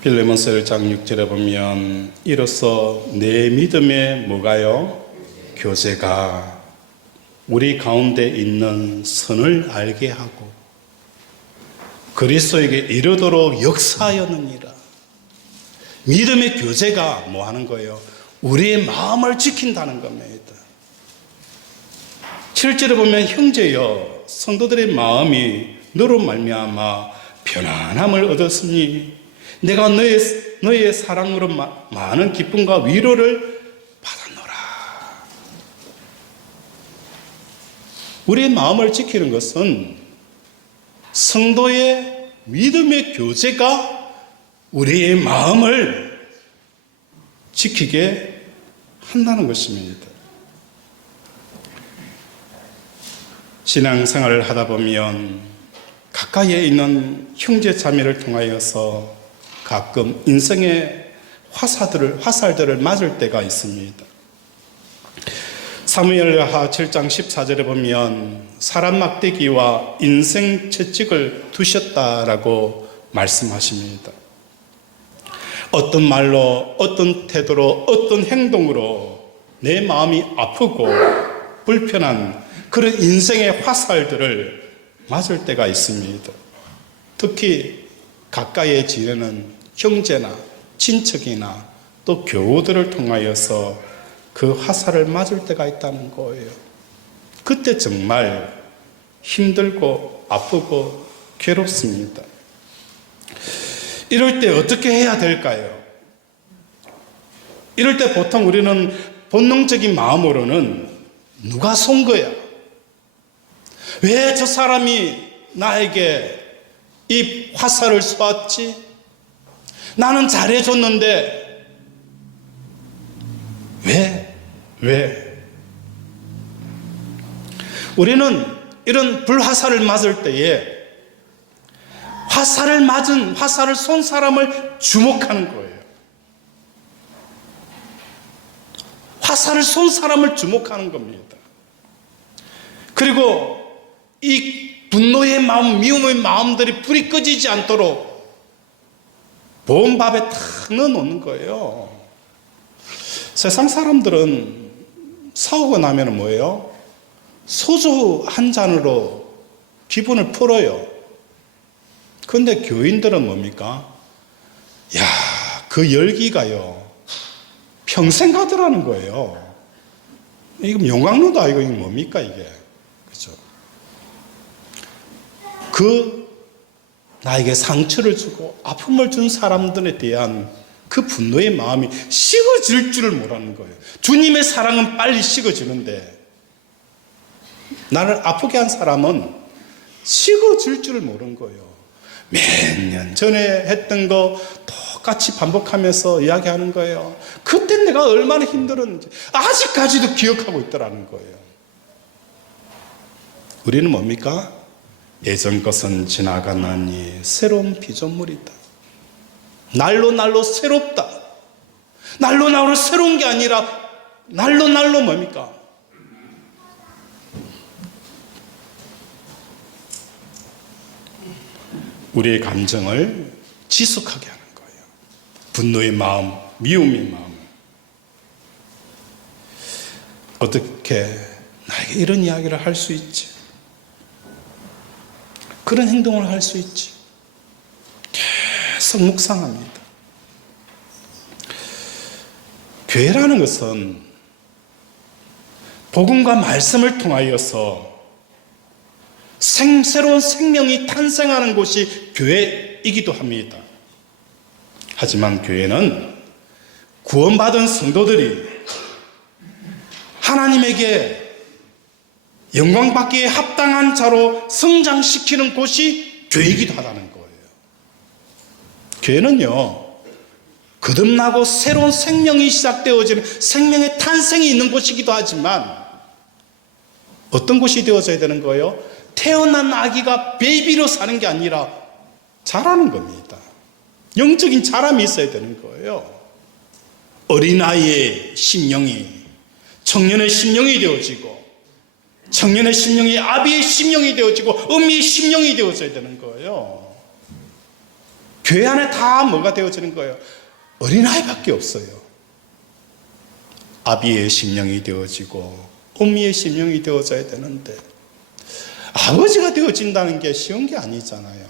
빌레몬서 1장 6절에 보면 이로써 내 믿음의 뭐가요? 교제가 우리 가운데 있는 선을 알게 하고 그리스도에게 이르도록 역사하였느니라. 믿음의 교제가 뭐 하는 거예요? 우리의 마음을 지킨다는 겁니다. 7절에 보면 형제여 성도들의 마음이 너로 말미암아 편안함을 얻었으니 내가 너의 사랑으로 많은 기쁨과 위로를 받았노라. 우리의 마음을 지키는 것은 성도의 믿음의 교제가 우리의 마음을 지키게 한다는 것입니다. 신앙생활을 하다 보면 가까이에 있는 형제 자매를 통하여서 가끔 인생의 화살들을 맞을 때가 있습니다. 사무엘하 7장 14절에 보면 사람 막대기와 인생 채찍을 두셨다라고 말씀하십니다. 어떤 말로, 어떤 태도로, 어떤 행동으로 내 마음이 아프고 불편한 그런 인생의 화살들을 맞을 때가 있습니다. 특히 가까이에 지내는 형제나 친척이나 또 교우들을 통하여서 그 화살을 맞을 때가 있다는 거예요. 그때 정말 힘들고 아프고 괴롭습니다. 이럴 때 어떻게 해야 될까요? 이럴 때 보통 우리는 본능적인 마음으로는 누가 쏜 거야? 왜 저 사람이 나에게 이 화살을 쏘았지? 나는 잘해줬는데 왜? 우리는 이런 불화살을 맞을 때에 화살을 쏜 사람을 주목하는 거예요. 화살을 쏜 사람을 주목하는 겁니다. 그리고 이 분노의 마음, 미움의 마음들이 불이 꺼지지 않도록 보온밥에 탁 넣어놓는 거예요. 세상 사람들은 싸우고 나면 뭐예요? 소주 한 잔으로 기분을 풀어요. 그런데 교인들은 뭡니까? 야, 그 열기가요 평생 가더라는 거예요. 이거 용광로도 아니고 이게 뭡니까 이게? 그죠? 나에게 상처를 주고 아픔을 준 사람들에 대한 그 분노의 마음이 식어질 줄을 모르는 거예요. 주님의 사랑은 빨리 식어지는데 나를 아프게 한 사람은 식어질 줄을 모르는 거예요. 몇 년 전에 했던 거 똑같이 반복하면서 이야기하는 거예요. 그때 내가 얼마나 힘들었는지 아직까지도 기억하고 있더라는 거예요. 우리는 뭡니까? 예전 것은 지나가나니 새로운 피조물이다. 날로 새롭다. 날로 새로운 게 아니라 날로 뭡니까? 우리의 감정을 지속하게 하는 거예요. 분노의 마음, 미움의 마음. 어떻게 나에게 이런 이야기를 할 수 있지? 그런 행동을 할 수 있지? 계속 묵상합니다. 교회라는 것은 복음과 말씀을 통하여서 새로운 생명이 탄생하는 곳이 교회이기도 합니다. 하지만 교회는 구원받은 성도들이 하나님에게 영광받기에 합당한 자로 성장시키는 곳이 교회이기도 하다는 거예요. 교회는요, 거듭나고 새로운 생명이 시작되어지는 생명의 탄생이 있는 곳이기도 하지만 어떤 곳이 되어져야 되는 거예요? 태어난 아기가 베이비로 사는 게 아니라 자라는 겁니다. 영적인 자람이 있어야 되는 거예요. 어린아이의 심령이 청년의 심령이 되어지고 청년의 심령이 아비의 심령이 되어지고 어미의 심령이 되어져야 되는 거예요. 교회 안에 다 뭐가 되어지는 거예요? 어린아이밖에 없어요. 아비의 심령이 되어지고 어미의 심령이 되어져야 되는데 아버지가 되어진다는 게 쉬운 게 아니잖아요.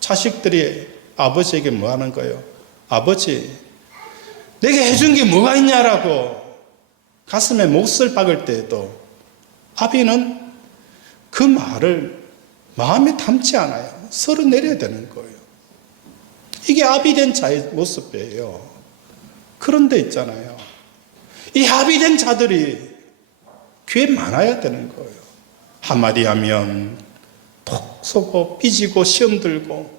자식들이 아버지에게 뭐 하는 거예요? 아버지, 내게 해준 게 뭐가 있냐라고 가슴에 못을 박을 때에도 아비는 그 말을 마음에 담지 않아요. 쓸어내려야 되는 거예요. 이게 아비된 자의 모습이에요. 그런데 있잖아요. 이 아비된 자들이 귀에 많아야 되는 거예요. 한마디 하면 톡 쏘고 삐지고 시험 들고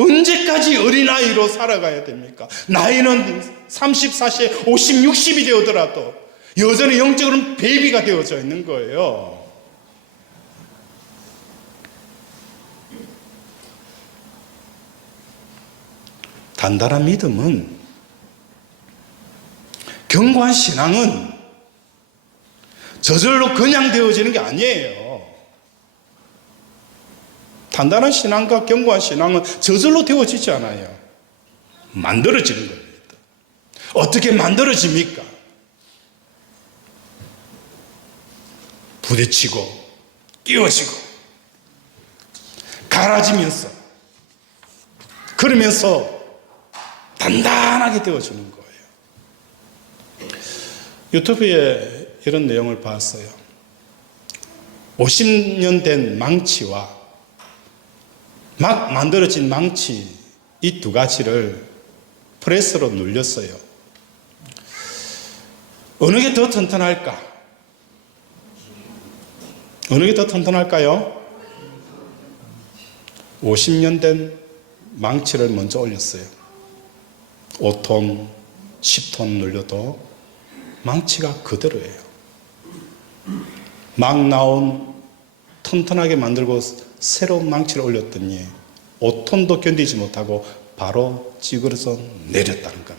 언제까지 어린아이로 살아가야 됩니까? 나이는 30, 40, 50, 60이 되어더라도 여전히 영적으로는 베이비가 되어져 있는 거예요. 단단한 믿음은, 견고한 신앙은 저절로 그냥 되어지는 게 아니에요. 단단한 신앙과 견고한 신앙은 저절로 되어지지 않아요. 만들어지는 겁니다. 어떻게 만들어집니까? 부딪히고 끼워지고 갈아지면서, 그러면서 단단하게 되어지는 거예요. 유튜브에 이런 내용을 봤어요. 50년 된 망치와 막 만들어진 망치, 이 두 가지를 프레스로 눌렸어요. 어느 게 더 튼튼할까? 어느 게 더 튼튼할까요? 50년 된 망치를 먼저 올렸어요. 5톤, 10톤 눌려도 망치가 그대로예요. 막 나온 튼튼하게 만들고 새로운 망치를 올렸더니 5톤도 견디지 못하고 바로 찌그러져 내렸다는 겁니다.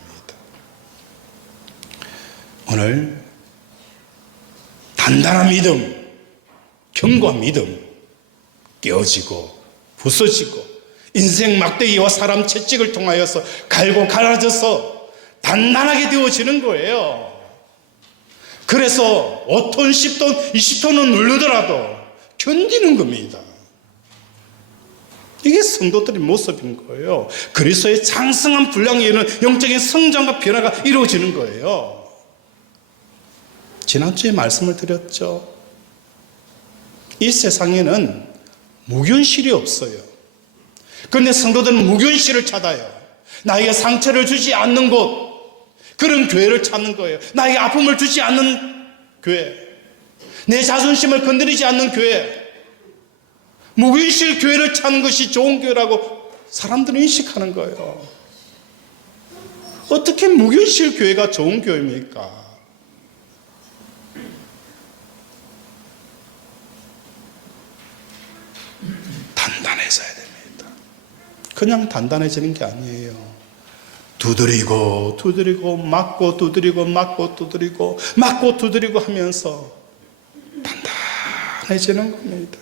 오늘 단단한 믿음, 견고한 믿음, 깨어지고 부서지고 인생 막대기와 사람 채찍을 통하여서 갈고 갈라져서 단단하게 되어지는 거예요. 그래서 5톤, 10톤, 20톤은 누르더라도 견디는 겁니다. 이게 성도들의 모습인 거예요. 그리스도의 장성한 분량에 이르는 영적인 성장과 변화가 이루어지는 거예요. 지난주에 말씀을 드렸죠. 이 세상에는 무균실이 없어요. 그런데 성도들은 무균실을 찾아요. 나에게 상처를 주지 않는 곳, 그런 교회를 찾는 거예요. 나에게 아픔을 주지 않는 교회, 내 자존심을 건드리지 않는 교회, 무균실 교회를 찾는 것이 좋은 교회라고 사람들은 인식하는 거예요. 어떻게 무균실 교회가 좋은 교회입니까? 단단해져야 됩니다. 그냥 단단해지는 게 아니에요. 두드리고 두드리고 맞고 두드리고 맞고 두드리고 맞고 두드리고 하면서 단단해지는 겁니다.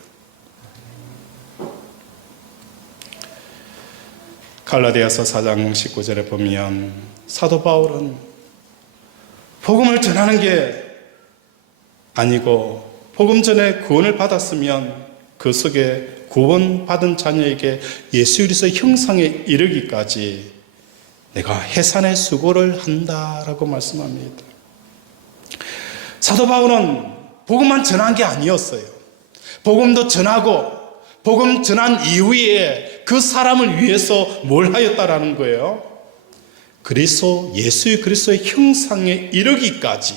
갈라디아서 4장 19절에 보면 사도 바울은 복음을 전하는 게 아니고 복음 전에 구원을 받았으면 그 속에 구원받은 자녀에게 예수 그리스도의 형상에 이르기까지 내가 해산의 수고를 한다라고 말씀합니다. 사도 바울은 복음만 전한 게 아니었어요. 복음도 전하고 복음 전한 이후에 그 사람을 위해서 뭘 하였다라는 거예요? 그리스도, 예수 그리스도의 형상에 이르기까지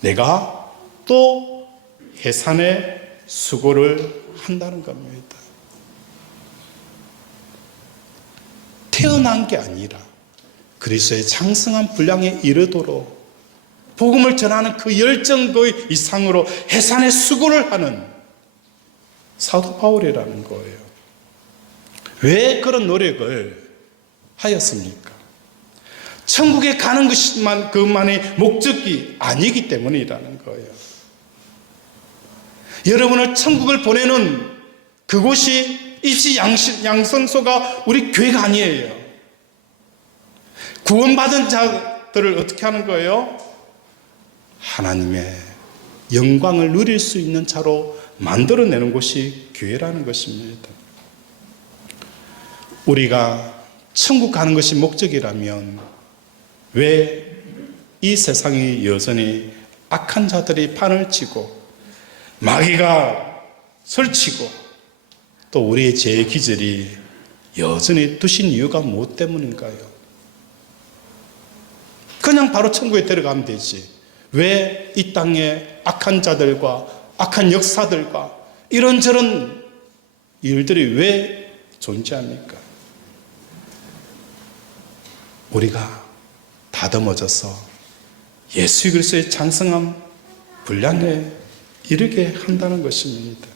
내가 또 해산의 수고를 한다는 겁니다. 태어난 게 아니라 그리스도의 장성한 분량에 이르도록 복음을 전하는 그 열정 그 이상으로 해산의 수고를 하는 사도 바울이라는 거예요. 왜 그런 노력을 하였습니까? 천국에 가는 것만 그것만의 목적이 아니기 때문이라는 거예요. 여러분을 천국을 보내는 그곳이 입시 양성소가 우리 교회가 아니에요. 구원받은 자들을 어떻게 하는 거예요? 하나님의 영광을 누릴 수 있는 자로 만들어내는 곳이 교회라는 것입니다. 우리가 천국 가는 것이 목적이라면 왜 이 세상이 여전히 악한 자들이 판을 치고 마귀가 설치고 또 우리의 죄의 기절이 여전히 두신 이유가 무엇 때문인가요? 그냥 바로 천국에 들어가면 되지. 왜 이 땅에 악한 자들과 악한 역사들과 이런저런 일들이 왜 존재합니까? 우리가 다듬어져서 예수 그리스도의 장성한 분량에 이르게 한다는 것입니다.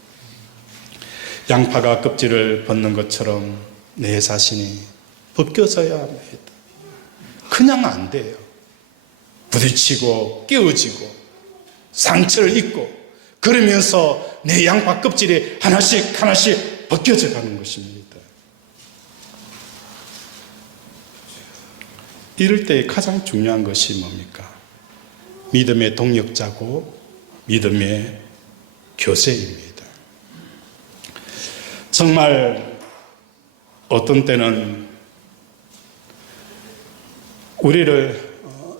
양파가 껍질을 벗는 것처럼 내 자신이 벗겨져야 합니다. 그냥 안 돼요. 부딪히고 깨어지고 상처를 입고 그러면서 내 양파 껍질이 하나씩 하나씩 벗겨져 가는 것입니다. 이럴 때 가장 중요한 것이 뭡니까? 믿음의 동력자고 믿음의 교제입니다. 정말 어떤 때는 우리를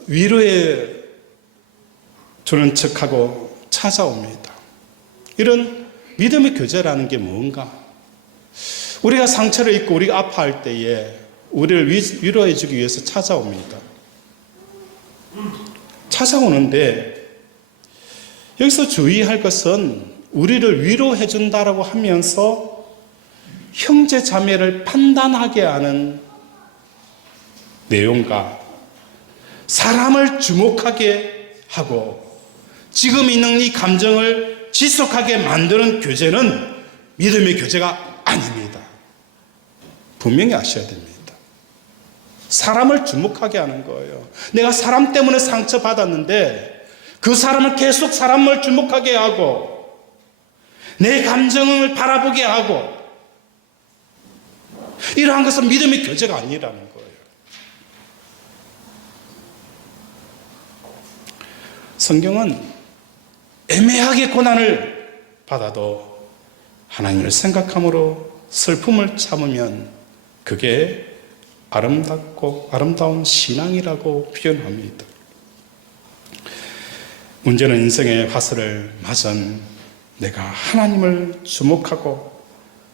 위로해 주는 척하고 찾아옵니다. 이런 믿음의 교제라는 게 뭔가? 우리가 상처를 입고 우리가 아파할 때에 우리를 위로해 주기 위해서 찾아옵니다. 찾아오는데 여기서 주의할 것은 우리를 위로해 준다라고 하면서 형제 자매를 판단하게 하는 내용과 사람을 주목하게 하고 지금 있는 이 감정을 지속하게 만드는 교제는 믿음의 교제가 아닙니다. 분명히 아셔야 됩니다. 사람을 주목하게 하는 거예요. 내가 사람 때문에 상처받았는데 그 사람을 계속 사람을 주목하게 하고 내 감정을 바라보게 하고 이러한 것은 믿음의 교제가 아니라는 거예요. 성경은 애매하게 고난을 받아도 하나님을 생각함으로 슬픔을 참으면 그게 아름답고 아름다운 신앙이라고 표현합니다. 문제는 인생의 화살을 맞은 내가 하나님을 주목하고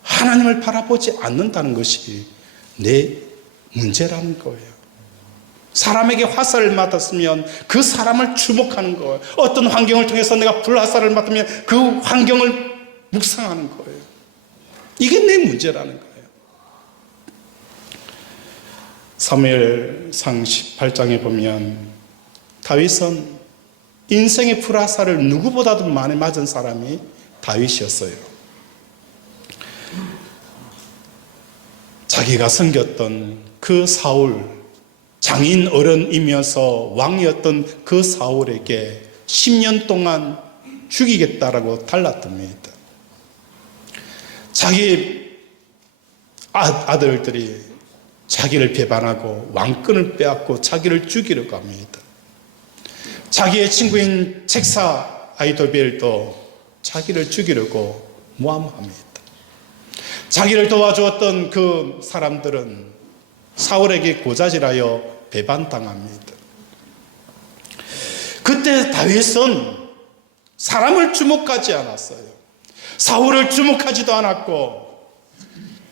하나님을 바라보지 않는다는 것이 내 문제라는 거예요. 사람에게 화살을 맞았으면 그 사람을 주목하는 거예요. 어떤 환경을 통해서 내가 불화살을 맞으면 그 환경을 묵상하는 거예요. 이게 내 문제라는 거예요. 사무엘상 18장에 보면 다윗은 인생의 불화살을 누구보다도 많이 맞은 사람이 다윗이었어요. 자기가 섬겼던 그 사울, 장인 어른이면서 왕이었던 그 사울에게 10년 동안 죽이겠다라고 달랐답니다. 자기 아들들이 자기를 배반하고 왕권을 빼앗고 자기를 죽이려고 합니다. 자기의 친구인 책사 아히도벨도 자기를 죽이려고 모함합니다. 자기를 도와주었던 그 사람들은 사울에게 고자질하여 배반당합니다. 그때 다윗은 사람을 주목하지 않았어요. 사울을 주목하지도 않았고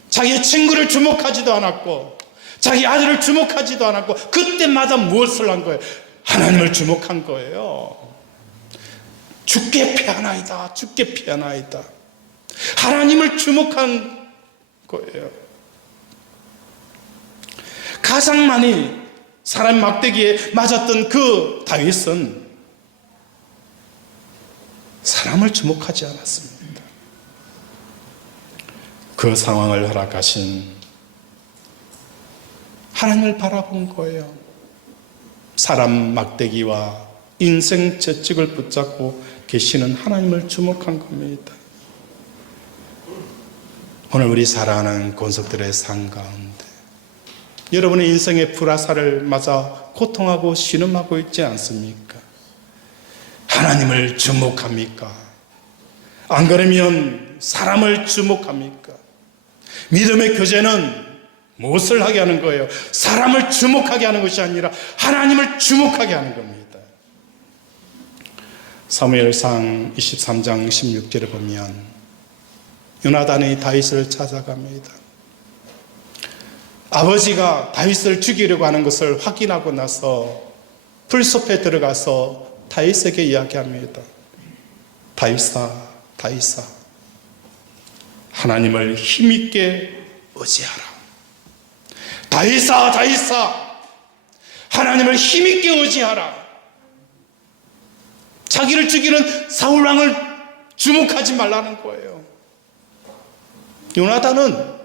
자기의 친구를 주목하지도 않았고 자기 아들을 주목하지도 않았고 그때마다 무엇을 한 거예요? 하나님을 주목한 거예요. 주께 피하나이다. 주께 피하나이다. 하나님을 주목한 거예요. 가장 많이 사람 막대기에 맞았던 그 다윗은 사람을 주목하지 않았습니다. 그 상황을 허락하신 하나님을 바라본 거예요. 사람 막대기와 인생 채찍을 붙잡고 계시는 하나님을 주목한 겁니다. 오늘 우리 사랑하는 권속들의 삶 가운데 여러분의 인생의 불화살을 맞아 고통하고 신음하고 있지 않습니까? 하나님을 주목합니까? 안 그러면 사람을 주목합니까? 믿음의 교제는 무엇을 하게 하는 거예요? 사람을 주목하게 하는 것이 아니라 하나님을 주목하게 하는 겁니다. 사무엘상 23장 16절에 보면 요나단이 다윗을 찾아갑니다. 아버지가 다윗을 죽이려고 하는 것을 확인하고 나서 풀숲에 들어가서 다윗에게 이야기합니다. 다윗아, 다윗아, 하나님을 힘있게 의지하라. 다윗아, 다윗아, 하나님을 힘있게 의지하라. 자기를 죽이는 사울왕을 주목하지 말라는 거예요. 요나단은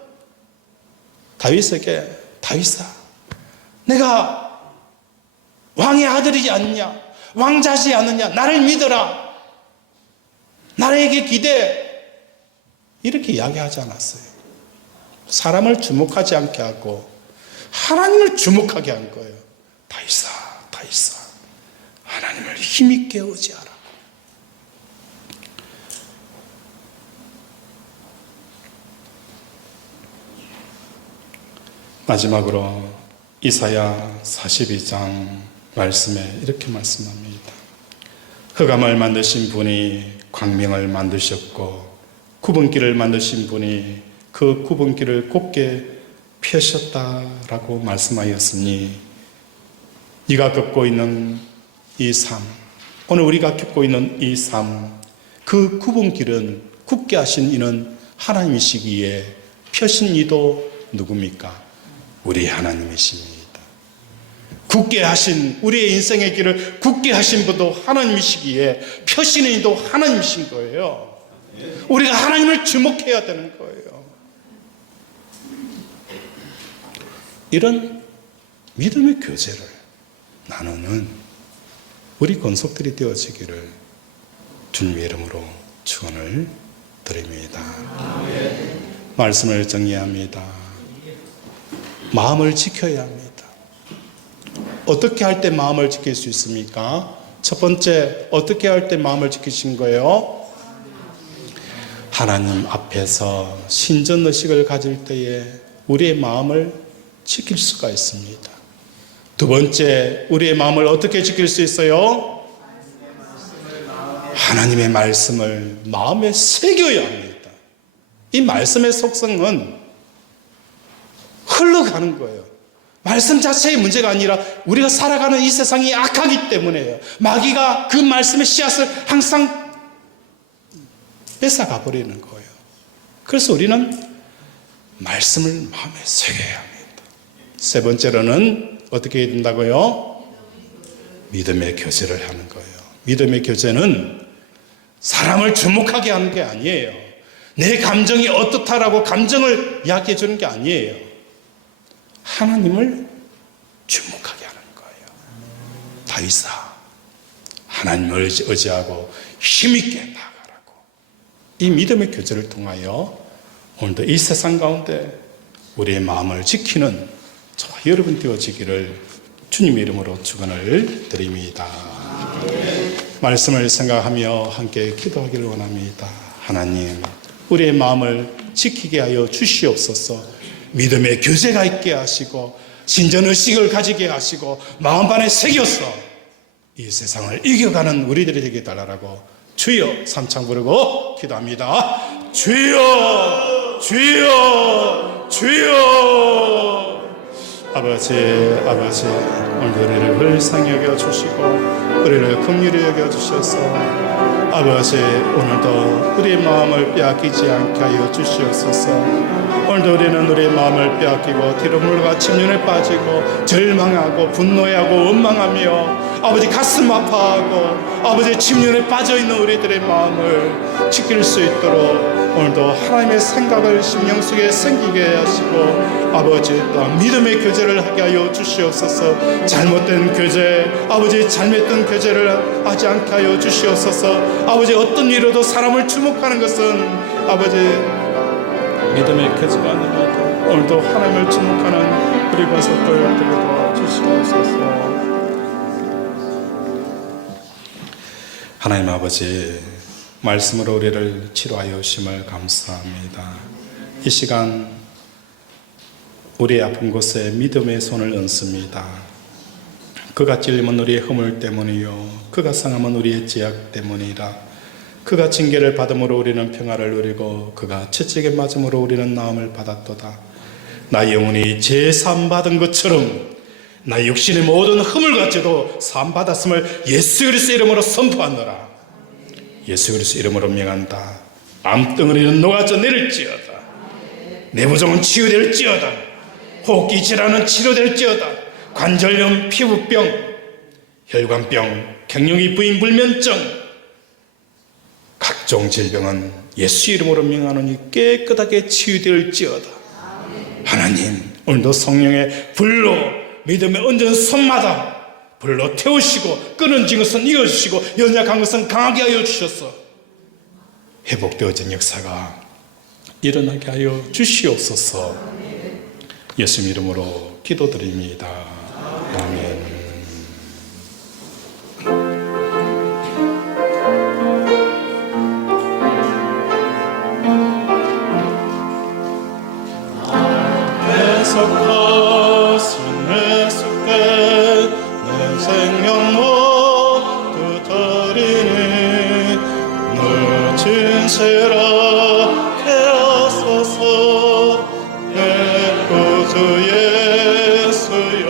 다윗에게, 다윗아, 내가 왕의 아들이지 않느냐, 왕자지 않느냐, 나를 믿어라, 나에게 기대해, 이렇게 이야기하지 않았어요. 사람을 주목하지 않게 하고 하나님을 주목하게 한 거예요. 다윗아, 다윗아, 하나님을 힘있게 의지하라. 마지막으로 이사야 42장 말씀에 이렇게 말씀합니다. 흑암을 만드신 분이 광명을 만드셨고 구분길을 만드신 분이 그 구분길을 곱게 펴셨다라고 말씀하였으니 네가 겪고 있는 이 삶, 오늘 우리가 겪고 있는 이 삶, 그 구분길은 굳게 하신 이는 하나님이시기에 펴신 이도 누굽니까? 우리 하나님이십니다. 굳게 하신 우리의 인생의 길을 굳게 하신 분도 하나님이시기에 펴시는 이도 하나님이신 거예요. 우리가 하나님을 주목해야 되는 거예요. 이런 믿음의 교제를 나누는 우리 권속들이 되어지기를 주님의 이름으로 축원을 드립니다. 말씀을 정리합니다. 마음을 지켜야 합니다. 어떻게 할 때 마음을 지킬 수 있습니까? 첫 번째, 어떻게 할 때 마음을 지키신 거예요? 하나님 앞에서 신전의식을 가질 때에 우리의 마음을 지킬 수가 있습니다. 두 번째, 우리의 마음을 어떻게 지킬 수 있어요? 하나님의 말씀을 마음에 새겨야 합니다. 이 말씀의 속성은 흘러가는 거예요. 말씀 자체의 문제가 아니라 우리가 살아가는 이 세상이 악하기 때문에요. 마귀가 그 말씀의 씨앗을 항상 뺏어가 버리는 거예요. 그래서 우리는 말씀을 마음에 새겨야 합니다. 세 번째로는 어떻게 해야 된다고요? 믿음의 교제를 하는 거예요. 믿음의 교제는 사람을 주목하게 하는 게 아니에요. 내 감정이 어떻다라고 감정을 이야기해 주는 게 아니에요. 하나님을 주목하게 하는 거예요. 다윗아, 하나님을 의지하고 힘있게 나아가라고. 이 믿음의 교제를 통하여 오늘도 이 세상 가운데 우리의 마음을 지키는 저와 여러분 되어지기를 주님의 이름으로 축원을 드립니다. 말씀을 생각하며 함께 기도하기를 원합니다. 하나님, 우리의 마음을 지키게 하여 주시옵소서. 믿음의 교제가 있게 하시고 신전의식을 가지게 하시고 마음반에 새겨서 이 세상을 이겨가는 우리들이 되게 달라라고 주여 삼창 부르고 기도합니다. 주여, 주여, 주여. 아버지, 아버지, 오늘 우리를 불쌍히 여겨주시고 우리를 긍휼히 여겨주셔서 아버지, 오늘도 우리의 마음을 빼앗기지 않게 하여 주시옵소서. 오늘도 우리는 우리의 마음을 빼앗기고 뒤로 물러가 침륜에 빠지고 절망하고 분노하고 원망하며 아버지 가슴 아파하고 아버지 침륜에 빠져있는 우리들의 마음을 지킬 수 있도록 오늘도 하나님의 생각을 심령 속에 생기게 하시고 아버지 또한 믿음의 교제를 하게 하여 주시옵소서. 잘못된 교제, 아버지 잘못된 교제를 하지 않게 하여 주시옵소서. 아버지 어떤 일로도 사람을 주목하는 것은 아버지 믿음의 교제가 아니라도 오늘도 하나님을 주목하는 우리 권속들 되게 도와주시옵소서. 하나님 아버지, 말씀으로 우리를 치료하여 주심을 감사합니다. 이 시간 우리의 아픈 곳에 믿음의 손을 얹습니다. 그가 찔림은 우리의 허물 때문이요 그가 상함은 우리의 죄악 때문이라. 그가 징계를 받음으로 우리는 평화를 누리고 그가 채찍에 맞음으로 우리는 나음을 받았도다. 나의 영혼이 죄 사함 받은 것처럼 나의 육신의 모든 허물 같이도 사함 받았음을 예수 그리스도 이름으로 선포하노라. 예수 그리스도 이름으로 명한다. 암덩어리는 녹아져 내릴지어다. 내부종은 치유될지어다. 호흡기 질환은 치료될지어다. 관절염, 피부병, 혈관병, 갱년기 부인 불면증, 각종 질병은 예수 이름으로 명하노니 깨끗하게 치유될지어다. 하나님, 오늘도 성령의 불로 믿음의 얹은 손마다 불로 태우시고 끊어진 것은 이어주시고 연약한 것은 강하게 하여 주셔서 회복되어진 역사가 일어나게 하여 주시옵소서. 예수 이름으로 기도드립니다. 아멘. 계속하신 예수께 내 생명 모두 드리니 늦은 세라 깨어서서 내 구주 예수여.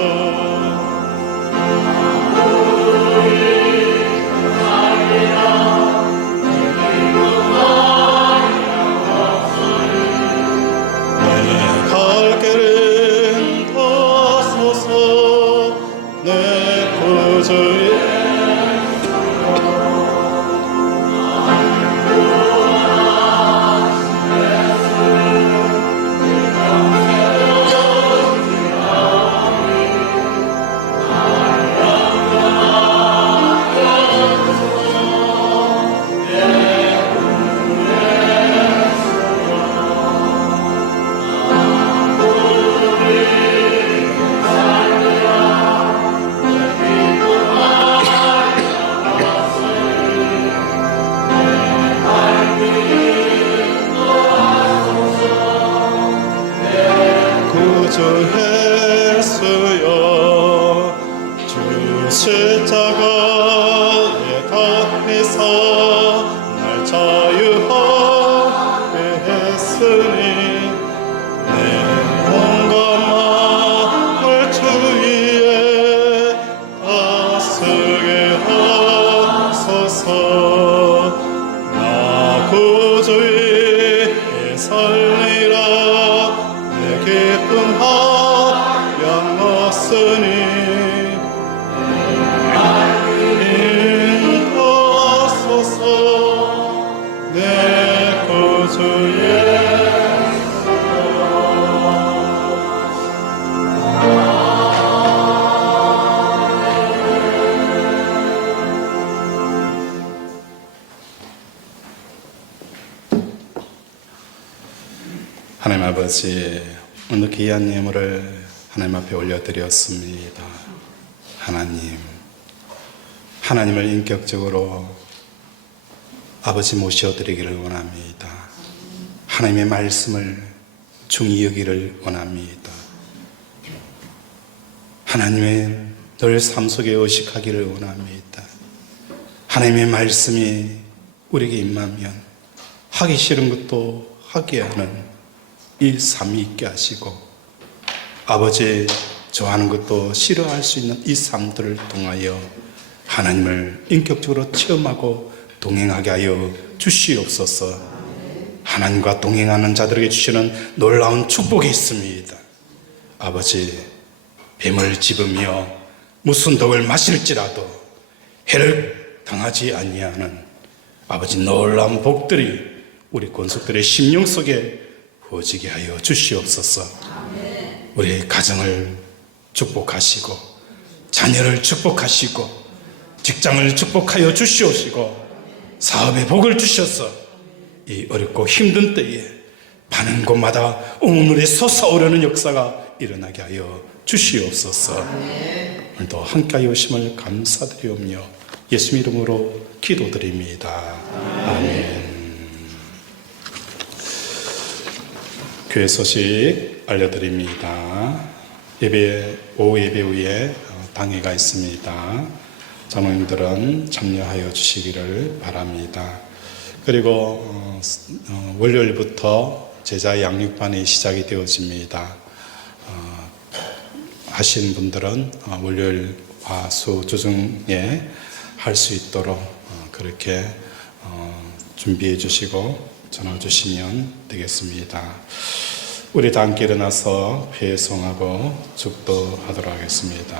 내 갈 길은 다소서 내 구주 구주 예수여. 주 십자가에 달리사 날 자유하게 했으니 내 온갖 마음을 주 위에 다스게 하소서. 나 구주 위에 살리라. 내 기쁨 하양 왔으니 인도하소서. 내 구주 예수. 하나님 아버지, 오늘 귀한 예물을 하나님 앞에 올려드렸습니다. 하나님을 인격적으로 아버지 모셔드리기를 원합니다. 하나님의 말씀을 중히 여기를 원합니다. 하나님의 늘 삶 속에 의식하기를 원합니다. 하나님의 말씀이 우리에게 임하면 하기 싫은 것도 하게 하는 이 삶이 있게 하시고, 아버지 좋아하는 것도 싫어할 수 있는 이 삶들을 통하여 하나님을 인격적으로 체험하고 동행하게 하여 주시옵소서. 하나님과 동행하는 자들에게 주시는 놀라운 축복이 있습니다. 아버지, 뱀을 집으며 무슨 독을 마실지라도 해를 당하지 아니하는 아버지 놀라운 복들이 우리 권속들의 심령 속에 부어지게 하여 주시옵소서. 우리 가정을 축복하시고 자녀를 축복하시고 직장을 축복하여 주시옵시고 사업의 복을 주셔서 이 어렵고 힘든 때에 가는 곳마다 우물이 솟아오르는 역사가 일어나게 하여 주시옵소서. 오늘도 함께 오심을 감사드리오며 예수 이름으로 기도드립니다. 아멘. 교회 소식 알려드립니다. 오후 예배 후에 당회가 있습니다. 장로님들은 참여하여 주시기를 바랍니다. 그리고 월요일부터 제자 양육반이 시작이 되어집니다. 하신 분들은 월요일 화수 주중에 할 수 있도록 그렇게 준비해 주시고 전화 주시면 되겠습니다. 우리 다 함께 일어나서 회송하고 축도하도록 하겠습니다.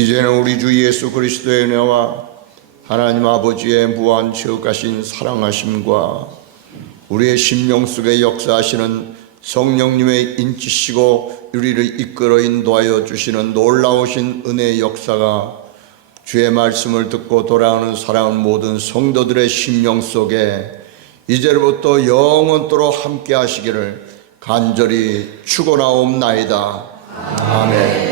이제는 우리 주 예수 그리스도의 은혜와 하나님 아버지의 무한 지극하신 사랑하심과 우리의 심령 속에 역사하시는 성령님의 인치시고 우리를 이끌어 인도하여 주시는 놀라우신 은혜의 역사가 주의 말씀을 듣고 돌아오는 사랑하는 모든 성도들의 심령 속에 이제부터 영원토록 함께 하시기를 간절히 축원하옵나이다. 아멘.